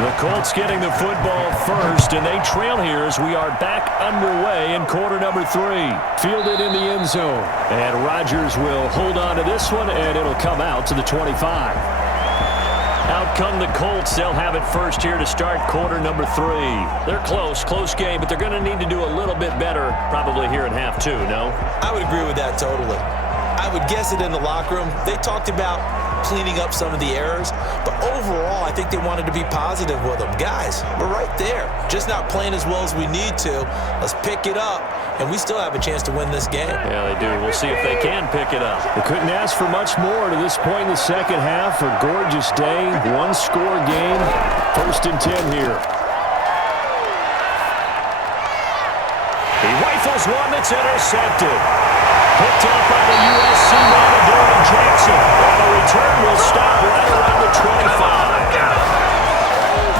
The Colts getting the football first, and they trail here as we are back underway in quarter number 3. Fielded in the end zone, and Rodgers will hold on to this one, and it'll come out to the 25. Out come the Colts. They'll have it first here to start quarter number 3. They're close game, but they're going to need to do a little bit better probably here in half 2, no? I would agree with that totally. I would guess it in the locker room. They talked about cleaning up some of the errors, but overall, I think they wanted to be positive with them. Guys, we're right there. Just not playing as well as we need to. Let's pick it up, and we still have a chance to win this game. Yeah, they do. We'll see if they can pick it up. They couldn't ask for much more to this point in the second half. A gorgeous day, one-score game. 1st and 10 here. He rifles one that's intercepted. Picked up by the USC man, Lamar Jackson. And the return will stop right around the 25.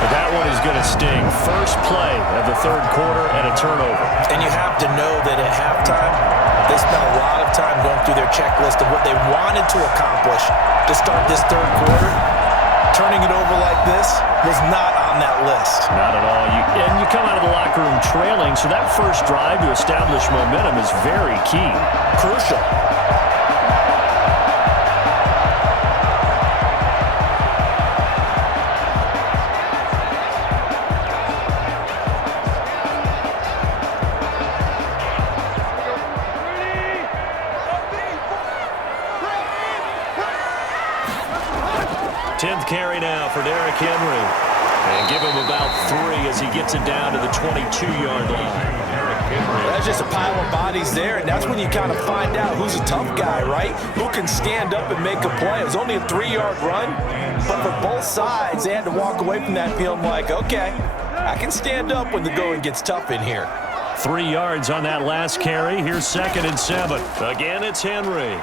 But that one is going to sting. First play of the 3rd quarter and a turnover. And you have to know that at halftime, they spent a lot of time going through their checklist of what they wanted to accomplish to start this 3rd quarter. Turning it over like this was not on that list. Not at all. And you come out of the locker room trailing, so that first drive to establish momentum is very key. Crucial. 10th carry now for Derrick Henry. And give him about 3 as he gets it down to the 22-yard line. That's just a pile of bodies there, and that's when you kind of find out who's a tough guy, right? Who can stand up and make a play. It was only a 3-yard run, but for both sides, they had to walk away from that field like, okay, I can stand up when the going gets tough in here. 3 yards on that last carry. Here's 2nd and 7. Again, it's Henry.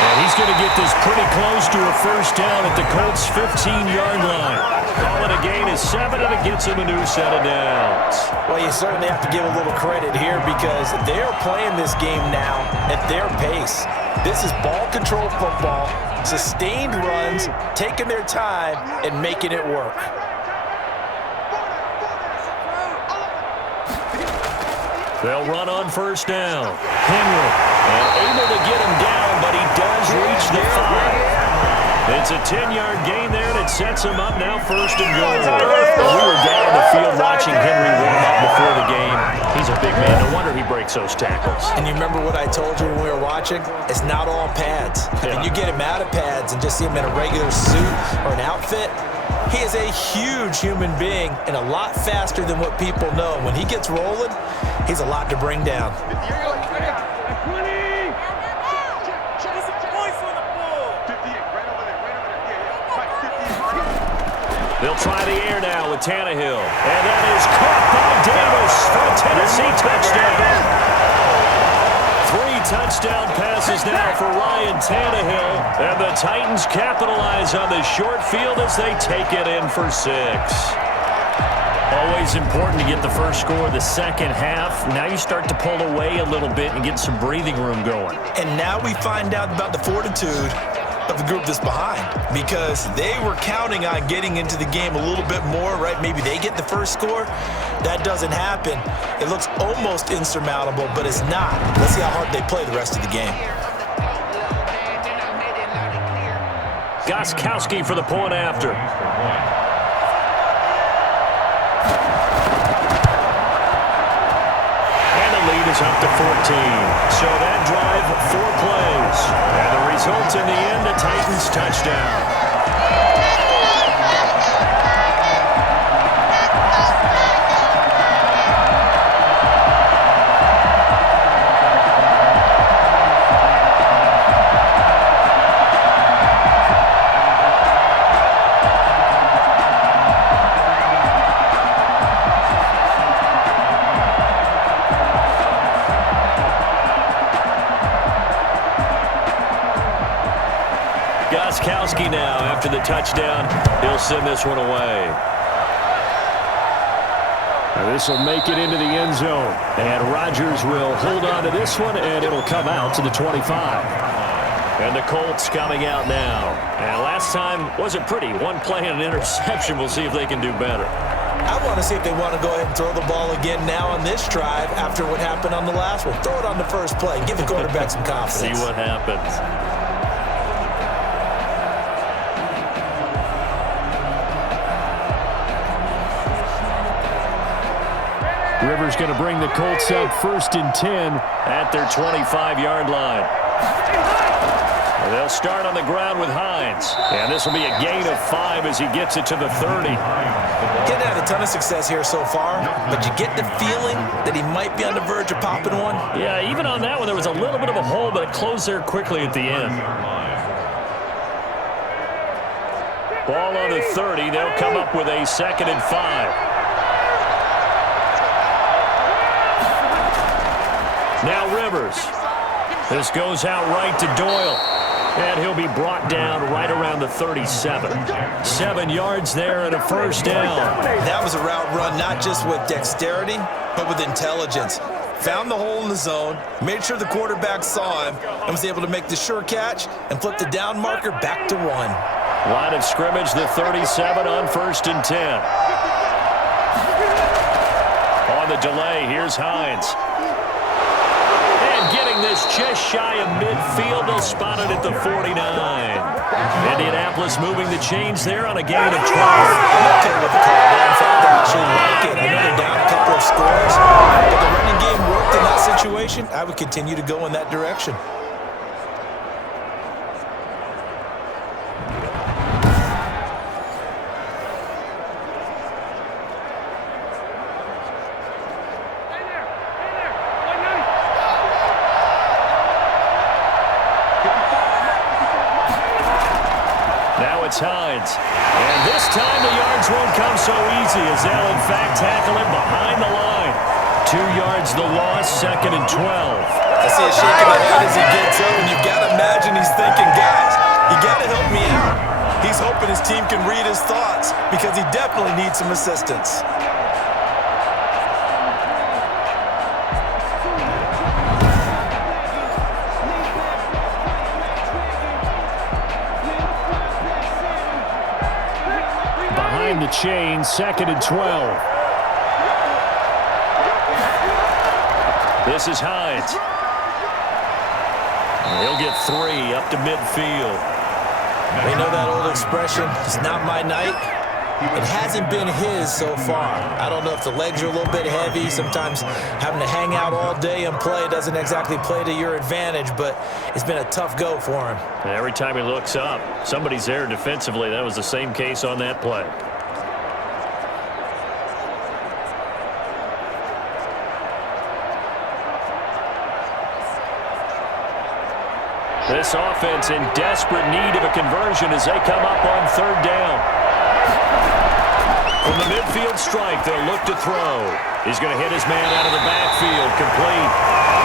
And he's going to get this pretty close to a first down at the Colts' 15-yard line. Calling a gain is 7, and it gets him a new set of downs. Well, you certainly have to give a little credit here because they're playing this game now at their pace. This is ball control football, sustained runs, taking their time, and making it work. They'll run on first down. Henry, and able to get him down, but he does reach the 5. It's a 10-yard gain there, and it sets him up now 1st and goal. We were down the field watching Henry warm up before the game. He's a big man. No wonder he breaks those tackles. And you remember what I told you when we were watching? It's not all pads. Yeah. And you get him out of pads and just see him in a regular suit or an outfit, he is a huge human being and a lot faster than what people know. When he gets rolling, he's a lot to bring down. They'll try the air now with Tannehill. And that is caught by Davis for a Tennessee touchdown. 3 touchdown passes now for Ryan Tannehill. And the Titans capitalize on the short field as they take it in for 6. Always important to get the first score of the second half. Now you start to pull away a little bit and get some breathing room going. And now we find out about the fortitude of the group that's behind because they were counting on getting into the game a little bit more, right? Maybe they get the first score. That doesn't happen. It looks almost insurmountable, but it's not. Let's see how hard they play the rest of the game. Gostkowski for the point after. Lead is up to 14. So that drive, 4 plays. And the result in the end, a Titans touchdown. Gostkowski now after the touchdown. He'll send this one away. This will make it into the end zone. And Rodgers will hold on to this one, and it'll come out to the 25. And the Colts coming out now. And last time wasn't pretty. 1 play and an interception. We'll see if they can do better. I want to see if they want to go ahead and throw the ball again now on this drive after what happened on the last one. Throw it on the first play. Give the quarterback some confidence. See what happens. Rivers going to bring the Colts up 1st and 10 at their 25-yard line. They'll start on the ground with Hines. And this will be a gain of 5 as he gets it to the 30. Getting had a ton of success here so far, but you get the feeling that he might be on the verge of popping one. Yeah, even on that one, there was a little bit of a hole, but it closed there quickly at the end. Ball on the 30. They'll come up with a 2nd and 5. Now Rivers. This goes out right to Doyle. And he'll be brought down right around the 37. 7 yards there and a first down. That was a route run not just with dexterity, but with intelligence. Found the hole in the zone, made sure the quarterback saw him, and was able to make the sure catch and flip the down marker back to 1. Line of scrimmage, the 37 on 1st and 10. On the delay, here's Hines. Getting this just shy of midfield. They'll spot it at the 49. Indianapolis moving the chains there on a gain of 12. I'm okay with the call there. In fact, I actually like it. I know they're down a couple of scores, but the running game worked in that situation. I would continue to go in that direction. Hines. And this time the yards won't come so easy as they'll in fact tackle him behind the line. 2 yards the loss, 2nd and 12. I see it shaking the head as he gets up, and you've got to imagine he's thinking, guys, you got to help me out. He's hoping his team can read his thoughts because he definitely needs some assistance. The chain, 2nd and 12. This is Hines. He'll get 3 up to midfield. You know that old expression, it's not my night. It hasn't been his so far. I don't know if the legs are a little bit heavy. Sometimes having to hang out all day and play doesn't exactly play to your advantage, but it's been a tough go for him. And every time he looks up, somebody's there defensively. That was the same case on that play. This offense in desperate need of a conversion as they come up on 3rd down. From the midfield strike, they'll look to throw. He's going to hit his man out of the backfield, complete.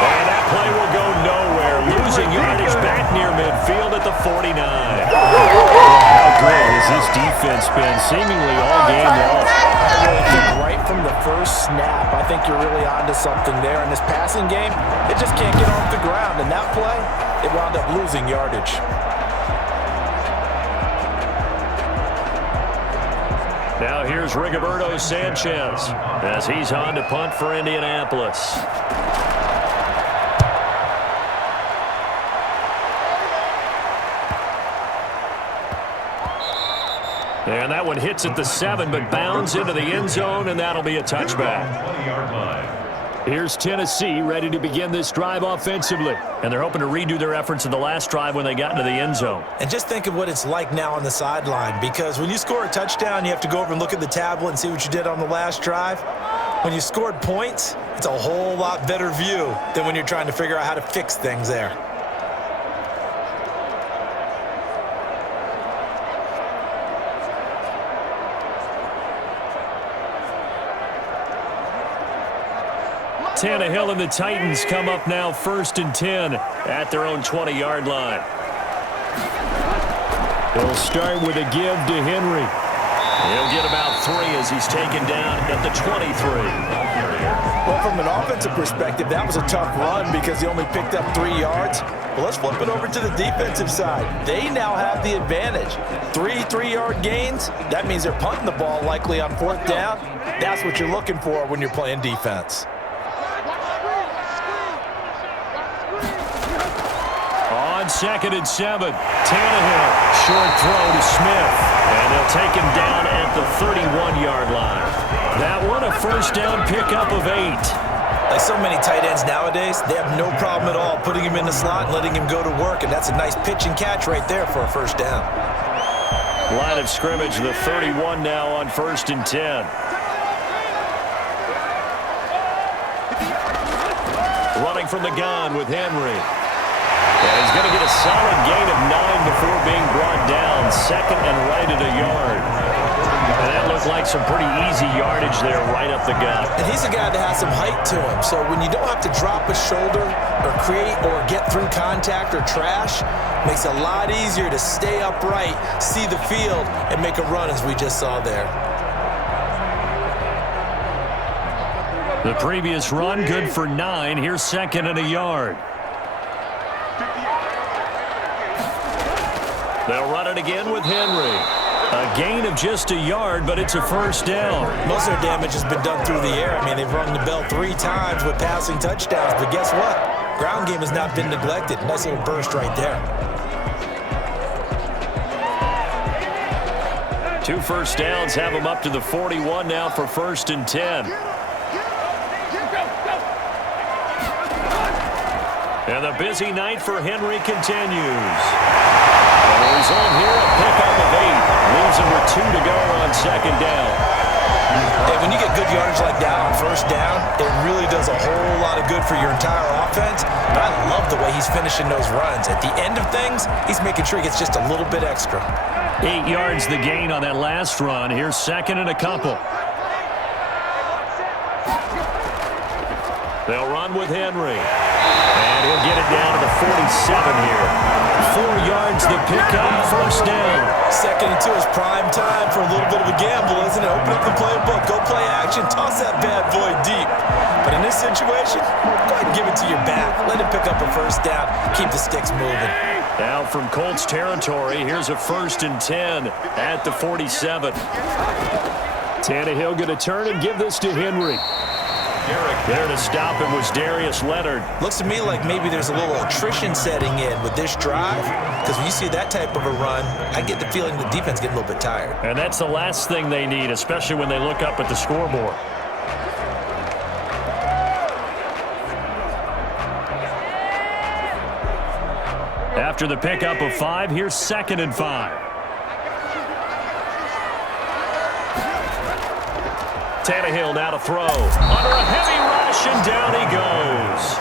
And that play will go nowhere. Losing yardage back near midfield at the 49. How good has this defense been seemingly all game long? I really think right from the first snap, I think you're really onto something there. In this passing game, it just can't get off the ground. And that play, it wound up losing yardage. Now here's Rigoberto Sanchez as he's on to punt for Indianapolis. And that one hits at the 7, but bounds into the end zone, and that'll be a touchback. Here's Tennessee ready to begin this drive offensively. And they're hoping to redo their efforts in the last drive when they got into the end zone. And just think of what it's like now on the sideline, because when you score a touchdown, you have to go over and look at the tablet and see what you did on the last drive. When you scored points, it's a whole lot better view than when you're trying to figure out how to fix things there. Tannehill and the Titans come up now 1st and 10 at their own 20-yard line. They'll start with a give to Henry. He'll get about 3 as he's taken down at the 23. Well, from an offensive perspective, that was a tough run because he only picked up 3 yards. Well, let's flip it over to the defensive side. They now have the advantage. 3 3-yard gains. That means they're punting the ball likely on 4th down. That's what you're looking for when you're playing defense. On 2nd and 7, Tannehill, short throw to Smith, and they'll take him down at the 31-yard line. That one a first down pickup of 8. Like so many tight ends nowadays, they have no problem at all putting him in the slot and letting him go to work, and that's a nice pitch and catch right there for a first down. Line of scrimmage, the 31 now on 1st and 10. Running from the gun with Henry. And he's going to get a solid gain of 9 before being brought down. 2nd and right at a yard. And that looked like some pretty easy yardage there right up the gut. And he's a guy that has some height to him, so when you don't have to drop a shoulder or create or get through contact or trash, makes it a lot easier to stay upright, see the field, and make a run as we just saw there. The previous run good for 9. Here's 2nd and a yard. They'll run it again with Henry. A gain of just a yard, but it's a first down. Most of their damage has been done through the air. I mean, they've rung the bell 3 times with passing touchdowns, but guess what? Ground game has not been neglected. Nice little burst right there. 2 first downs have them up to the 41 now for 1st and 10. And the busy night for Henry continues. And the result here, a pickup of 8. Leaves him with 2 to go on 2nd down. Hey, when you get good yardage like that on 1st down, it really does a whole lot of good for your entire offense. But I love the way he's finishing those runs. At the end of things, he's making sure he gets just a little bit extra. 8 yards the gain on that last run. Here's 2nd and a couple. They'll run with Henry. And he'll get it down to the 47 here. 4 yards the pickup, first down. 2nd and 2 is prime time for a little bit of a gamble, isn't it? Open up the playbook, go play action, toss that bad boy deep. But in this situation, go ahead and give it to your back. Let him pick up a first down, keep the sticks moving. Now from Colts territory, here's a 1st and 10 at the 47. Tannehill going to turn and give this to Henry. There to stop him was Darius Leonard. Looks to me like maybe there's a little attrition setting in with this drive, because when you see that type of a run, I get the feeling the defense getting a little bit tired. And that's the last thing they need, especially when they look up at the scoreboard. After the pickup of 5, here's 2nd and 5. Tannehill now to throw. Under a heavy rush, and down he goes.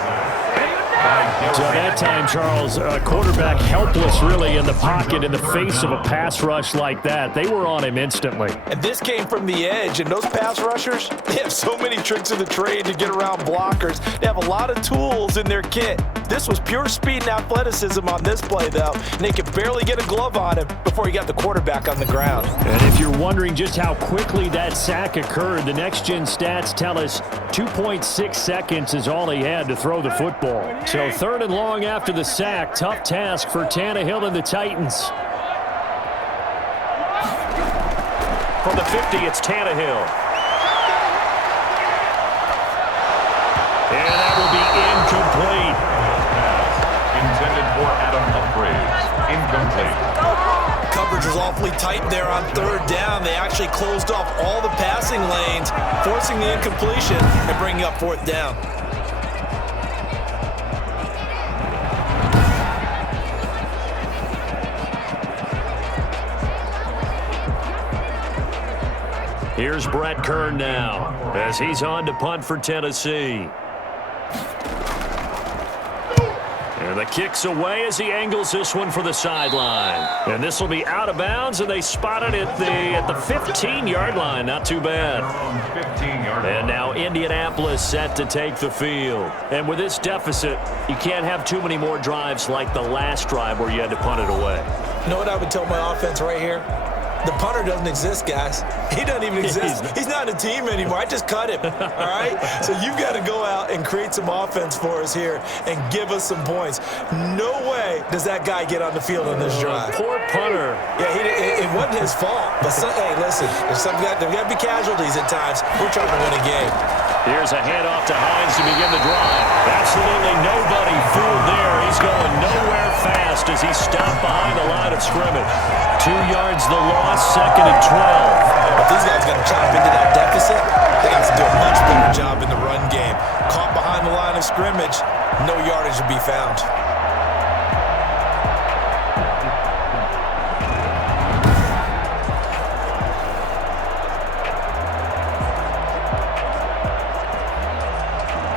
So that time, Charles, quarterback helpless really in the pocket in the face of a pass rush like that. They were on him instantly. And this came from the edge, and those pass rushers, they have so many tricks of the trade to get around blockers. They have a lot of tools in their kit. This was pure speed and athleticism on this play, though, and they could barely get a glove on him before he got the quarterback on the ground. And if you're wondering just how quickly that sack occurred, the next-gen stats tell us 2.6 seconds is all he had to throw the football. So 3rd and long after the sack, tough task for Tannehill and the Titans. From the 50, it's Tannehill. And that will be incomplete. Intended for Adam Humphries. Incomplete. Coverage was awfully tight there on 3rd down. They actually closed off all the passing lanes, forcing the incompletion and bringing up 4th down. Here's Brett Kern now as he's on to punt for Tennessee. And the kick's away as he angles this one for the sideline. And this will be out of bounds, and they spot it at the 15-yard line. Not too bad. And now Indianapolis set to take the field. And with this deficit, you can't have too many more drives like the last drive where you had to punt it away. You know what I would tell my offense right here? The punter doesn't exist, guys. He doesn't even exist. He's not a team anymore. I just cut him, all right? So you've got to go out and create some offense for us here and give us some points. No way does that guy get on the field on this drive. Poor punter. Yeah, it wasn't his fault. But, hey, listen, there's got to be casualties at times. We're trying to win a game. Here's a handoff to Hines to begin the drive. Absolutely nobody fooled there. He's going nowhere fast as he stopped behind the line of scrimmage. 2 yards the loss, 2nd and 12. If these guys are going to chop into that deficit, They got to do a much better job in the run game. Caught behind the line of scrimmage, no yardage to be found.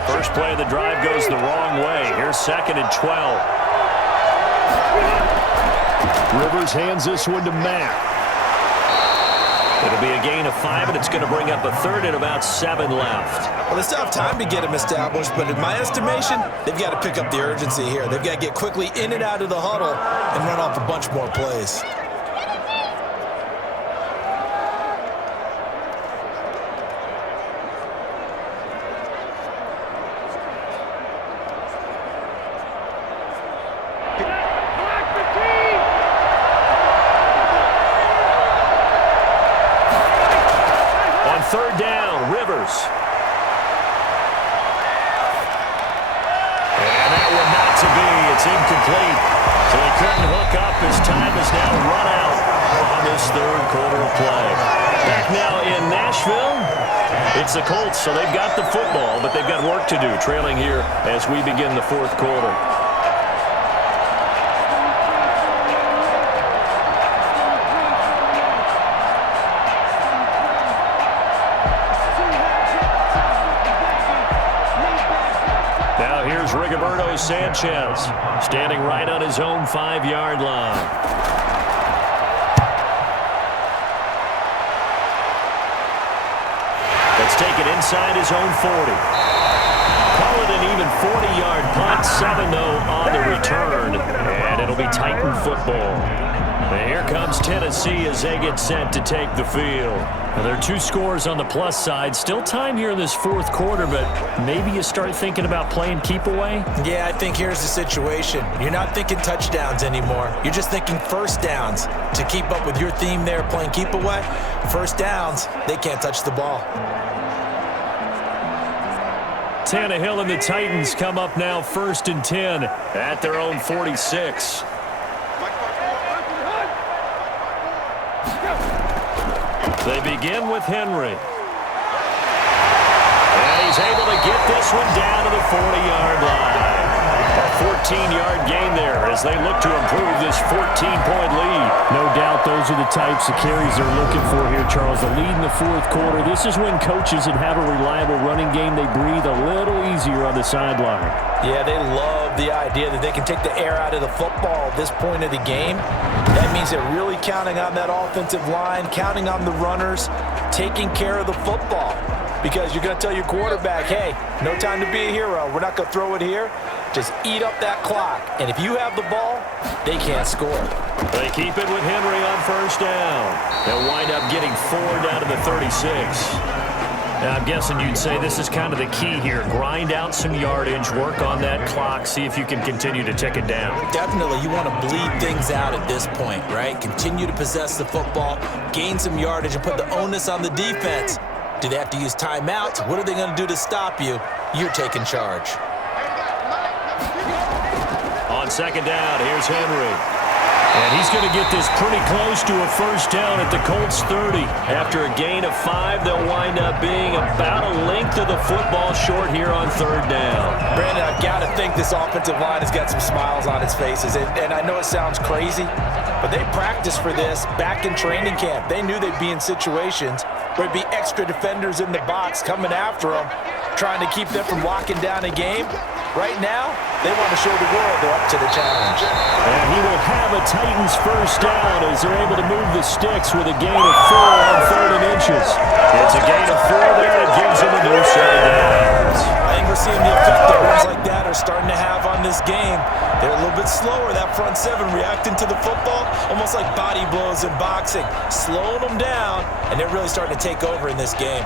First play of the drive goes the wrong way. Here's 2nd and 12. Rivers hands this one to Matt. It'll be a gain of 5, and it's going to bring up a 3rd and about 7 left. Well, they still have time to get him established, but in my estimation, they've got to pick up the urgency here. They've got to get quickly in and out of the huddle and run off a bunch more plays. Third down, Rivers. And that one not to be. It's incomplete. So he couldn't hook up. His time is now run out on this 3rd quarter of play. Back now in Nashville. It's the Colts, so they've got the football, but they've got work to do, trailing here as we begin the 4th quarter. Sanchez standing right on his own 5-yard line. Let's take it inside his own 40. Call it an even 40-yard punt, 7-0 on the return, and it'll be Titan football. And here comes Tennessee as they get set to take the field. Now, there are 2 scores on the plus side. Still time here in this 4th quarter, but maybe you start thinking about playing keep away? Yeah, I think here's the situation. You're not thinking touchdowns anymore. You're just thinking first downs. To keep up with your theme there, playing keep away, first downs, they can't touch the ball. Tannehill and the Titans come up now 1st and 10 at their own 46. They begin with Henry. And he's able to get this one down to the 40-yard line. A 14-yard gain there as they look to improve this 14-point lead. No doubt those are the types of carries they're looking for here, Charles. The lead in the 4th quarter. This is when coaches that have a reliable running game, they breathe a little easier on the sideline. Yeah, they love the idea that they can take the air out of the football at this point of the game. That means they're really counting on that offensive line, counting on the runners, taking care of the football. Because you're going to tell your quarterback, hey, no time to be a hero. We're not going to throw it here. Just eat up that clock. And if you have the ball, they can't score. They keep it with Henry on 1st down. They'll wind up getting 4 down to the 36. Now, I'm guessing you'd say this is kind of the key here. Grind out some yardage, work on that clock, see if you can continue to tick it down. Definitely, you want to bleed things out at this point, right? Continue to possess the football, gain some yardage, and put the onus on the defense. Do they have to use timeouts? What are they going to do to stop you? You're taking charge. On 2nd down, here's Henry. And he's going to get this pretty close to a 1st down at the Colts 30. After a gain of 5, they'll wind up being about a length of the football short here on 3rd down. Brandon, I've got to think this offensive line has got some smiles on its faces. And I know it sounds crazy, but they practiced for this back in training camp. They knew they'd be in situations where there'd be extra defenders in the box coming after them, trying to keep them from locking down a game. Right now, they want to show the world they're up to the challenge. And he will have a Titans 1st down as they're able to move the sticks with a gain of 4 on 3rd and inches. It's a gain of 4 there that gives him a new 7 downs. I think we're seeing the effect that runs like that are starting to have on this game. They're a little bit slower, that front 7, reacting to the football, almost like body blows in boxing, slowing them down, and they're really starting to take over in this game.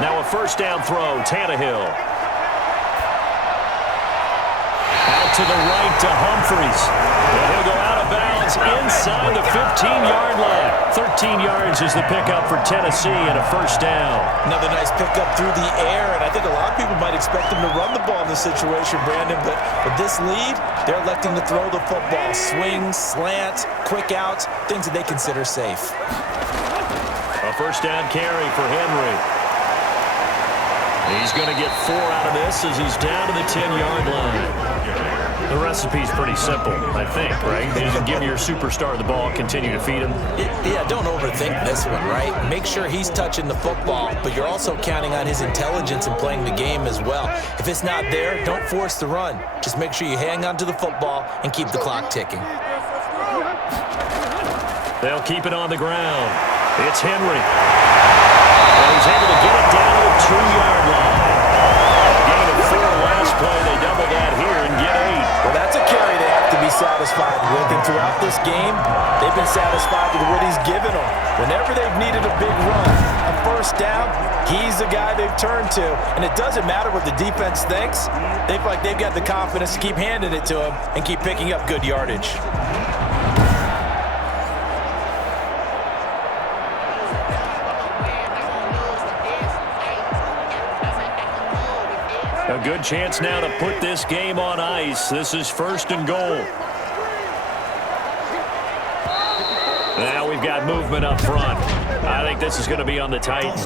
Now a 1st down throw, Tannehill. Out to the right to Humphries. And he'll go out of bounds inside the 15-yard line. 13 yards is the pickup for Tennessee and a first down. Another nice pickup through the air, and I think a lot of people might expect them to run the ball in this situation, Brandon, but with this lead, they're electing to throw the football. Swings, slants, quick outs, things that they consider safe. A first down carry for Henry. He's going to get 4 out of this as he's down to the 10-yard line. The recipe's pretty simple, I think, right? You just give your superstar the ball, continue to feed him. Yeah, don't overthink this one, right? Make sure he's touching the football, but you're also counting on his intelligence in playing the game as well. If it's not there, don't force the run. Just make sure you hang on to the football and keep the clock ticking. They'll keep it on the ground. It's Henry. And he's able to get it down to the 2-yard line. Gain of 4 last play. They double that here and get 8. Well, that's a carry they have to be satisfied with, and throughout this game, they've been satisfied with what he's given them. Whenever they've needed a big run, a first down, he's the guy they've turned to. And it doesn't matter what the defense thinks. They feel like they've got the confidence to keep handing it to him and keep picking up good yardage. A good chance now to put this game on ice. This is 1st and goal. Now we've got movement up front. I think this is going to be on the Titans.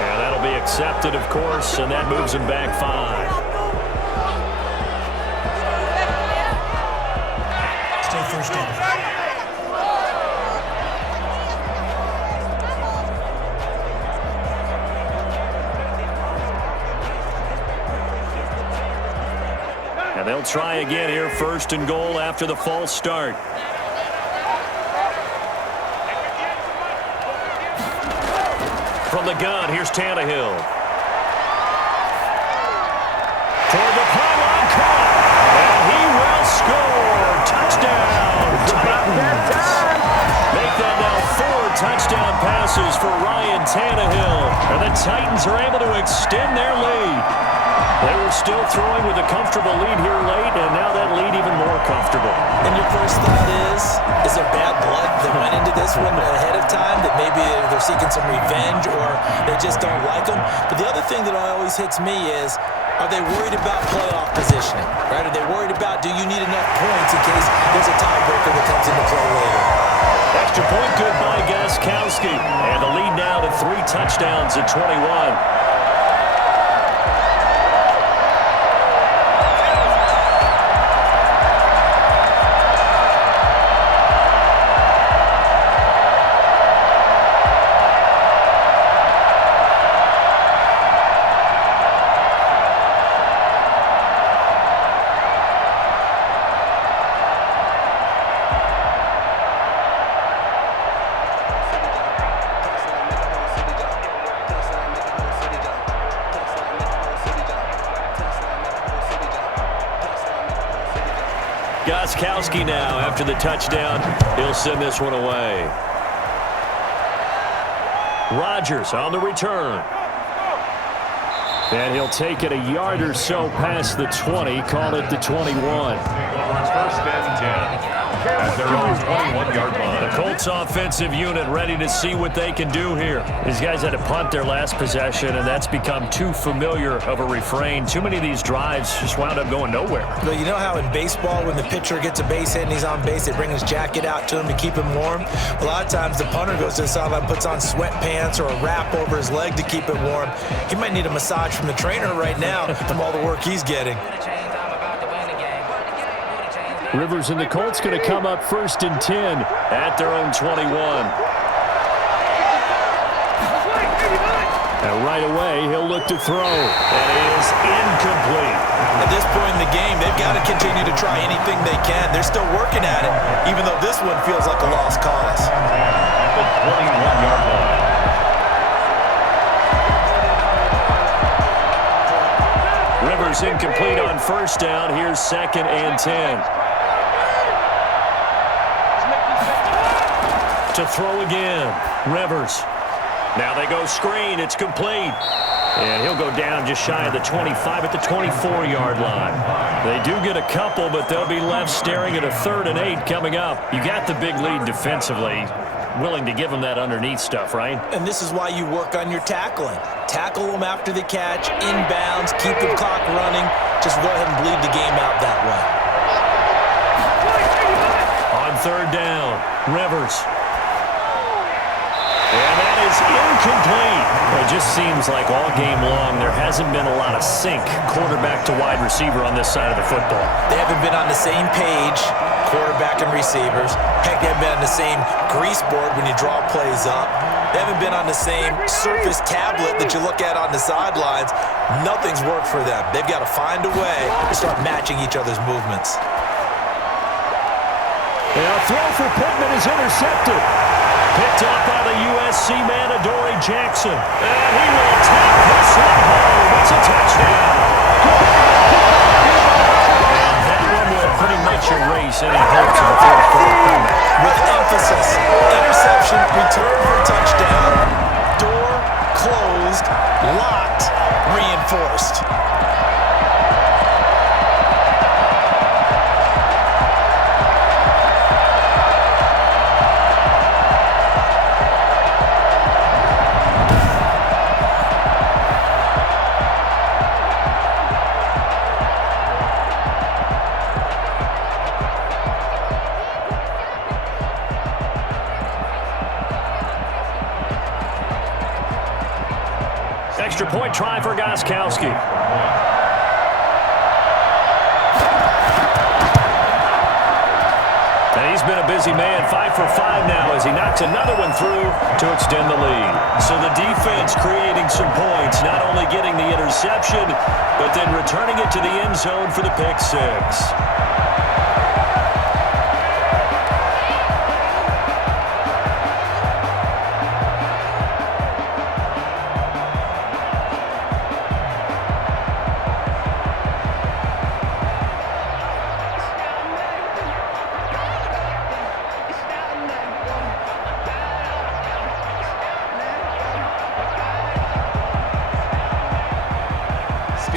And that'll be accepted, of course, and that moves them back 5. Still first down. And they'll try again here, 1st and goal after the false start. From the gun, here's Tannehill. Toward the pylon, caught. And he will score. Touchdown, Titans. Make that now 4 touchdown passes for Ryan Tannehill. And the Titans are able to extend their lead. They were still throwing with a comfortable lead here late, and now that lead even more comfortable. And your first thought is there bad blood that went into this one ahead of time, that maybe they're seeking some revenge or they just don't like them? But the other thing that always hits me is, are they worried about playoff positioning? Right? Are they worried about, do you need enough points in case there's a tiebreaker that comes into play later? Extra point good by Gostkowski. And the lead now to 3 touchdowns at 21. Gostkowski now, after the touchdown, he'll send this one away. Rodgers on the return. And he'll take it a yard or so past the 20, call it the 21. First and 10 at their own 21-yard line. The Colts offensive unit ready to see what they can do here. These guys had to punt their last possession, and that's become too familiar of a refrain. Too many of these drives just wound up going nowhere. But you know how in baseball, when the pitcher gets a base hit and he's on base, they bring his jacket out to him to keep him warm? A lot of times the punter goes to the sideline, puts on sweatpants or a wrap over his leg to keep it warm. He might need a massage from the trainer right now from all the work he's getting. Rivers and the Colts going to come up 1st and 10 at their own 21. And right away, he'll look to throw. That is incomplete. At this point in the game, they've got to continue to try anything they can. They're still working at it, even though this one feels like a lost cause. At the 21-yard line. Rivers incomplete on 1st down. Here's 2nd and 10. To throw again, Rivers. Now they go screen, it's complete. And he'll go down just shy of the 25 at the 24-yard line. They do get a couple, but they'll be left staring at a 3rd and 8 coming up. You got the big lead defensively. Willing to give them that underneath stuff, right? And this is why you work on your tackling. Tackle them after the catch, inbounds, keep the clock running. Just go ahead and bleed the game out that way. On 3rd down, Rivers. And that is incomplete. It just seems like all game long there hasn't been a lot of sync quarterback to wide receiver on this side of the football. They haven't been on the same page, quarterback and receivers. Heck, they haven't been on the same grease board when you draw plays up. They haven't been on the same Surface tablet that you look at on the sidelines. Nothing's worked for them. They've got to find a way to start matching each other's movements. And a throw for Pittman is intercepted. Picked up by the USC man, Adoree Jackson. And he will take this one home. It's a touchdown. And that one will pretty much erase any hopes of a fourth quarter comeback. With emphasis, interception, return for touchdown, door closed, locked, reinforced. Extra point try for Gostkowski. And he's been a busy man, 5 for 5 now as he knocks another one through to extend the lead. So the defense creating some points, not only getting the interception, but then returning it to the end zone for the pick 6.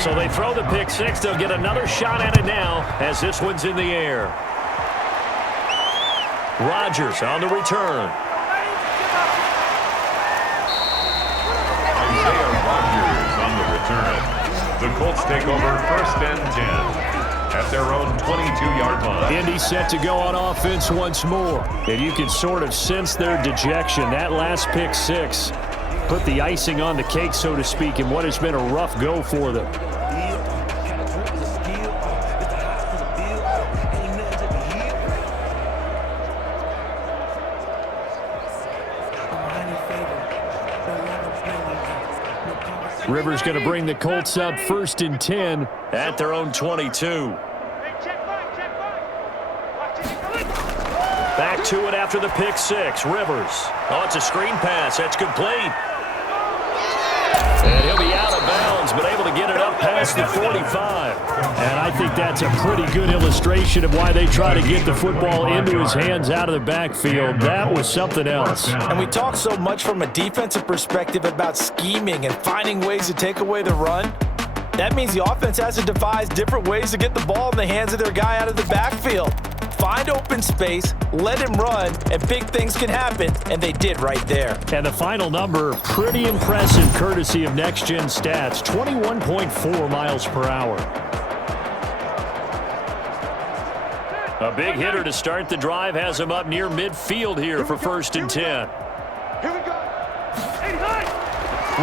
So they throw the pick 6. They'll get another shot at it now as this one's in the air. Rodgers on the return. Isaiah Rodgers on the return. The Colts take over 1st and 10 at their own 22-yard line. Indy set to go on offense once more. And you can sort of sense their dejection. That last pick 6 put the icing on the cake, so to speak, in what has been a rough go for them. Rivers going to bring the Colts up 1st and 10 at their own 22. Back to it after the pick 6. Rivers. Oh, it's a screen pass. That's complete. And he'll be out of bounds, but able to get it up past the 45. And I think that's a pretty good illustration of why they try to get the football into his hands out of the backfield. That was something else. And we talk so much from a defensive perspective about scheming and finding ways to take away the run. That means the offense has to devise different ways to get the ball in the hands of their guy out of the backfield. Find open space, let him run, and big things can happen, and they did right there. And the final number, pretty impressive courtesy of Next Gen Stats, 21.4 miles per hour. A big hitter to start the drive has him up near midfield here for 1st and 10. Here we go. 89.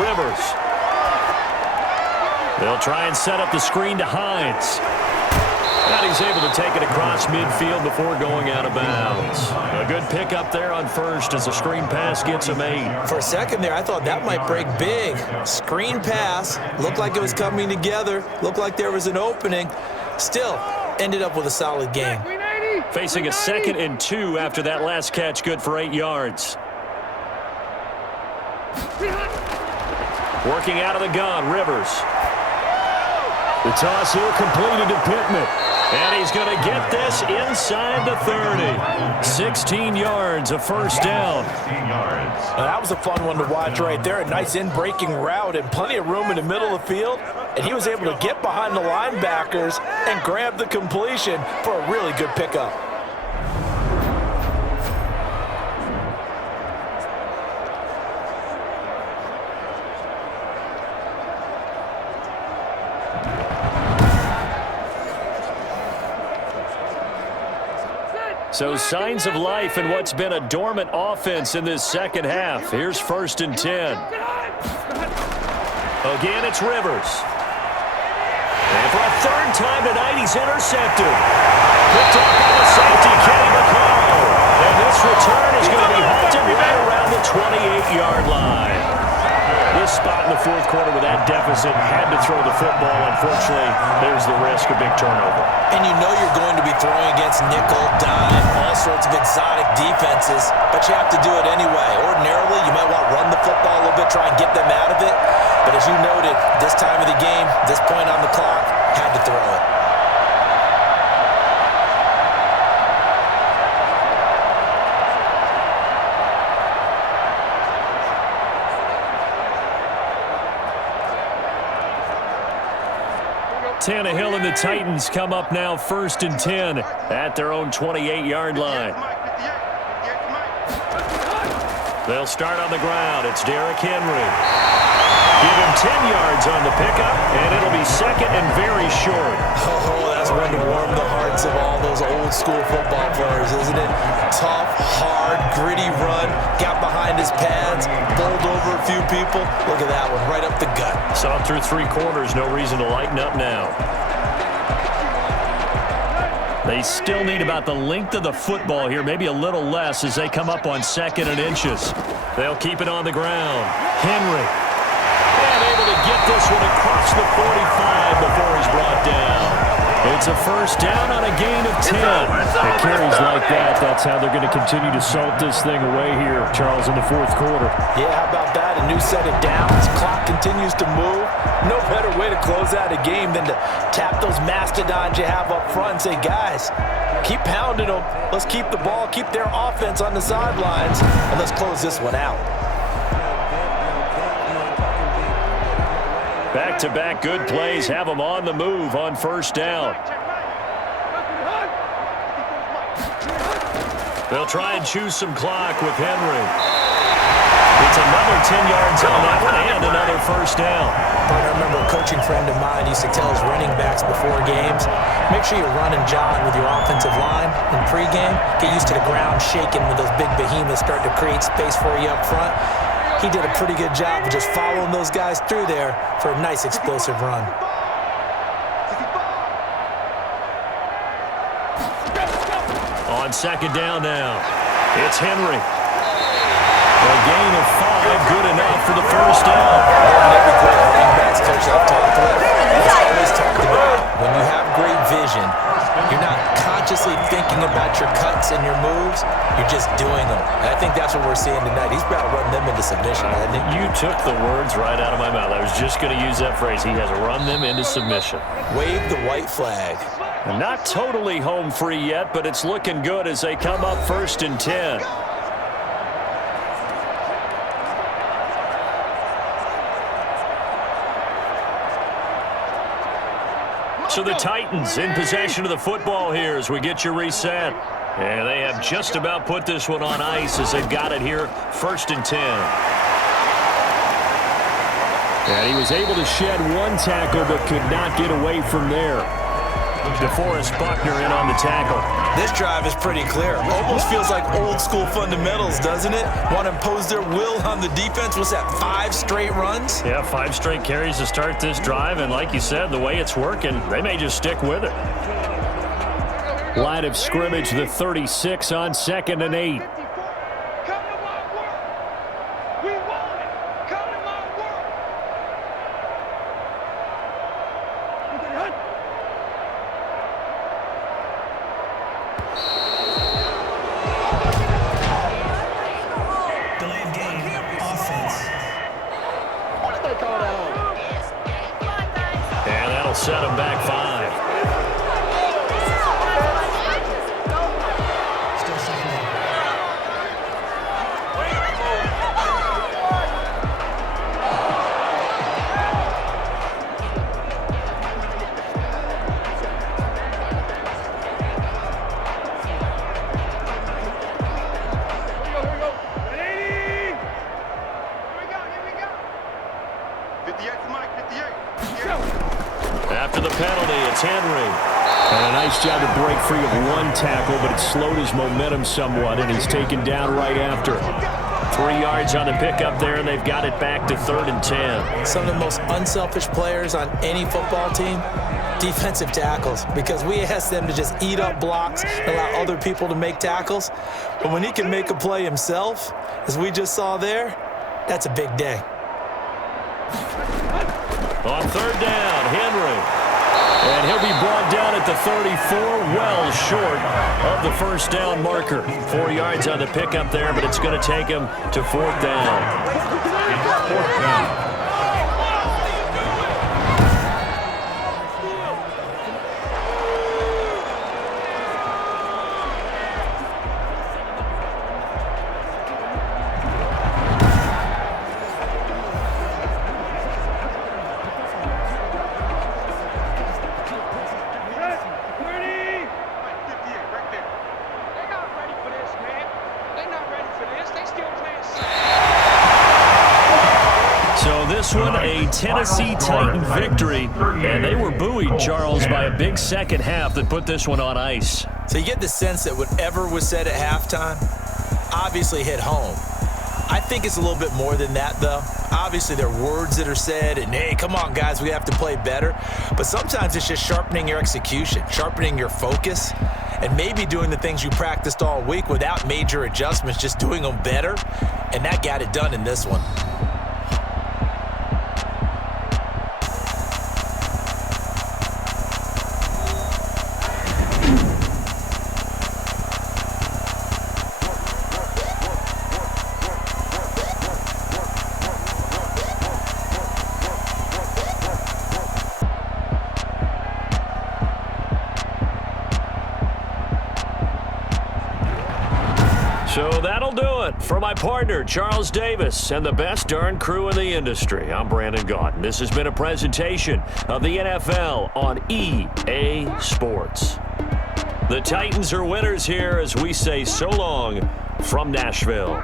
Rivers. They'll try and set up the screen to Hines. And he's able to take it across midfield before going out of bounds. A good pickup there on 1st as the screen pass gets him 8. For a second there, I thought that might break big. Screen pass, looked like it was coming together, looked like there was an opening. Still, ended up with a solid game. Facing a 2nd and 2 after that last catch, good for 8 yards. Working out of the gun, Rivers. The toss here completed to Pittman. And he's going to get this inside the 30. 16 yards, a first down. Now, that was a fun one to watch right there. A nice in-breaking route and plenty of room in the middle of the field. And he was able to get behind the linebackers and grab the completion for a really good pickup. So signs of life in what's been a dormant offense in this second half. Here's 1st and 10. Again, it's Rivers. And for a third time tonight, he's intercepted. Picked up by the safety, Kenny McCall. And this return is going to be halted right around the 28-yard line. This spot in the fourth quarter with that deficit had to throw the football. Unfortunately, there's the risk of big turnover. And you know you're going to be throwing against nickel, dime, all sorts of exotic defenses, but you have to do it anyway. Ordinarily, you might want to run the football a little bit, try and get them out of it. But as you noted, this time of the game, this point on the clock, had to throw it. Tannehill and the Titans come up now 1st and 10 at their own 28-yard line. They'll start on the ground. It's Derrick Henry. Give him 10 yards on the pickup, and it'll be second and very short. Oh, that's one to warm the hearts of all those old-school football players, isn't it? Tough, hard, gritty run, got behind his pads, bowled over a few people. Look at that one, right up the gut. Saw him through 3 quarters, no reason to lighten up now. They still need about the length of the football here, maybe a little less as they come up on 2nd and inches. They'll keep it on the ground. Henry. And able to get this one across the 45 before he's brought down. It's a first down on a gain of 10. It carries like that. That's how they're going to continue to salt this thing away here, Charles, in the fourth quarter. Yeah, how about that? A new set of downs. Clock continues to move. No better way to close out a game than to tap those mastodons you have up front and say, guys, keep pounding them. Let's keep the ball, keep their offense on the sidelines, and let's close this one out. Back-to-back good plays have them on the move on first down. They'll try and choose some clock with Henry. It's another 10 yards on that one and another first down. I remember a coaching friend of mine used to tell his running backs before games, make sure you're running John with your offensive line in pregame. Get used to the ground shaking when those big behemoths start to create space for you up front. He did a pretty good job of just following those guys through there for a nice explosive run. On second down now, it's Henry. A gain of 5, good enough for the first down. Every great running backs coach I've talked with has always talked about when you have great vision, you're not consciously thinking about your cuts and your moves, you're just doing them. And I think that's what we're seeing tonight. He's about to run them into submission, hasn't he? You took the words right out of my mouth. I was just going to use that phrase. He has run them into submission. Wave the white flag. Not totally home free yet, but it's looking good as they come up 1st and 10. So the Titans in possession of the football here as we get you reset. And they have just about put this one on ice as they've got it here, 1st and 10. And he was able to shed one tackle but could not get away from there. DeForest Buckner in on the tackle. This drive is pretty clear. Almost feels like old school fundamentals, doesn't it? Want to impose their will on the defense. What's that, 5 straight runs? Yeah, 5 straight carries to start this drive. And like you said, the way it's working, they may just stick with it. Line of scrimmage, the 36 on 2nd and 8. set him back 5. Still second down. After the penalty, it's Henry. And a nice job to break free of one tackle, but it slowed his momentum somewhat, and he's taken down right after. 3 yards on the pickup there, and they've got it back to 3rd and 10. Some of the most unselfish players on any football team, defensive tackles, because we ask them to just eat up blocks and allow other people to make tackles. But when he can make a play himself, as we just saw there, that's a big day. On 3rd down, Henry. And he'll be brought down at the 34, well short of the first down marker. 4 yards on the pickup there, but it's going to take him to 4th down. 4th down. This one, a Tennessee Titan victory, and they were buoyed, Charles, by a big second half that put this one on ice. So you get the sense that whatever was said at halftime obviously hit home. I think it's a little bit more than that, though. Obviously, there are words that are said, and hey, come on, guys, we have to play better. But sometimes it's just sharpening your execution, sharpening your focus, and maybe doing the things you practiced all week without major adjustments, just doing them better, and that got it done in this one. So that'll do it for my partner, Charles Davis, and the best darn crew in the industry. I'm Brandon Gaudin. This has been a presentation of the NFL on EA Sports. The Titans are winners here as we say so long from Nashville.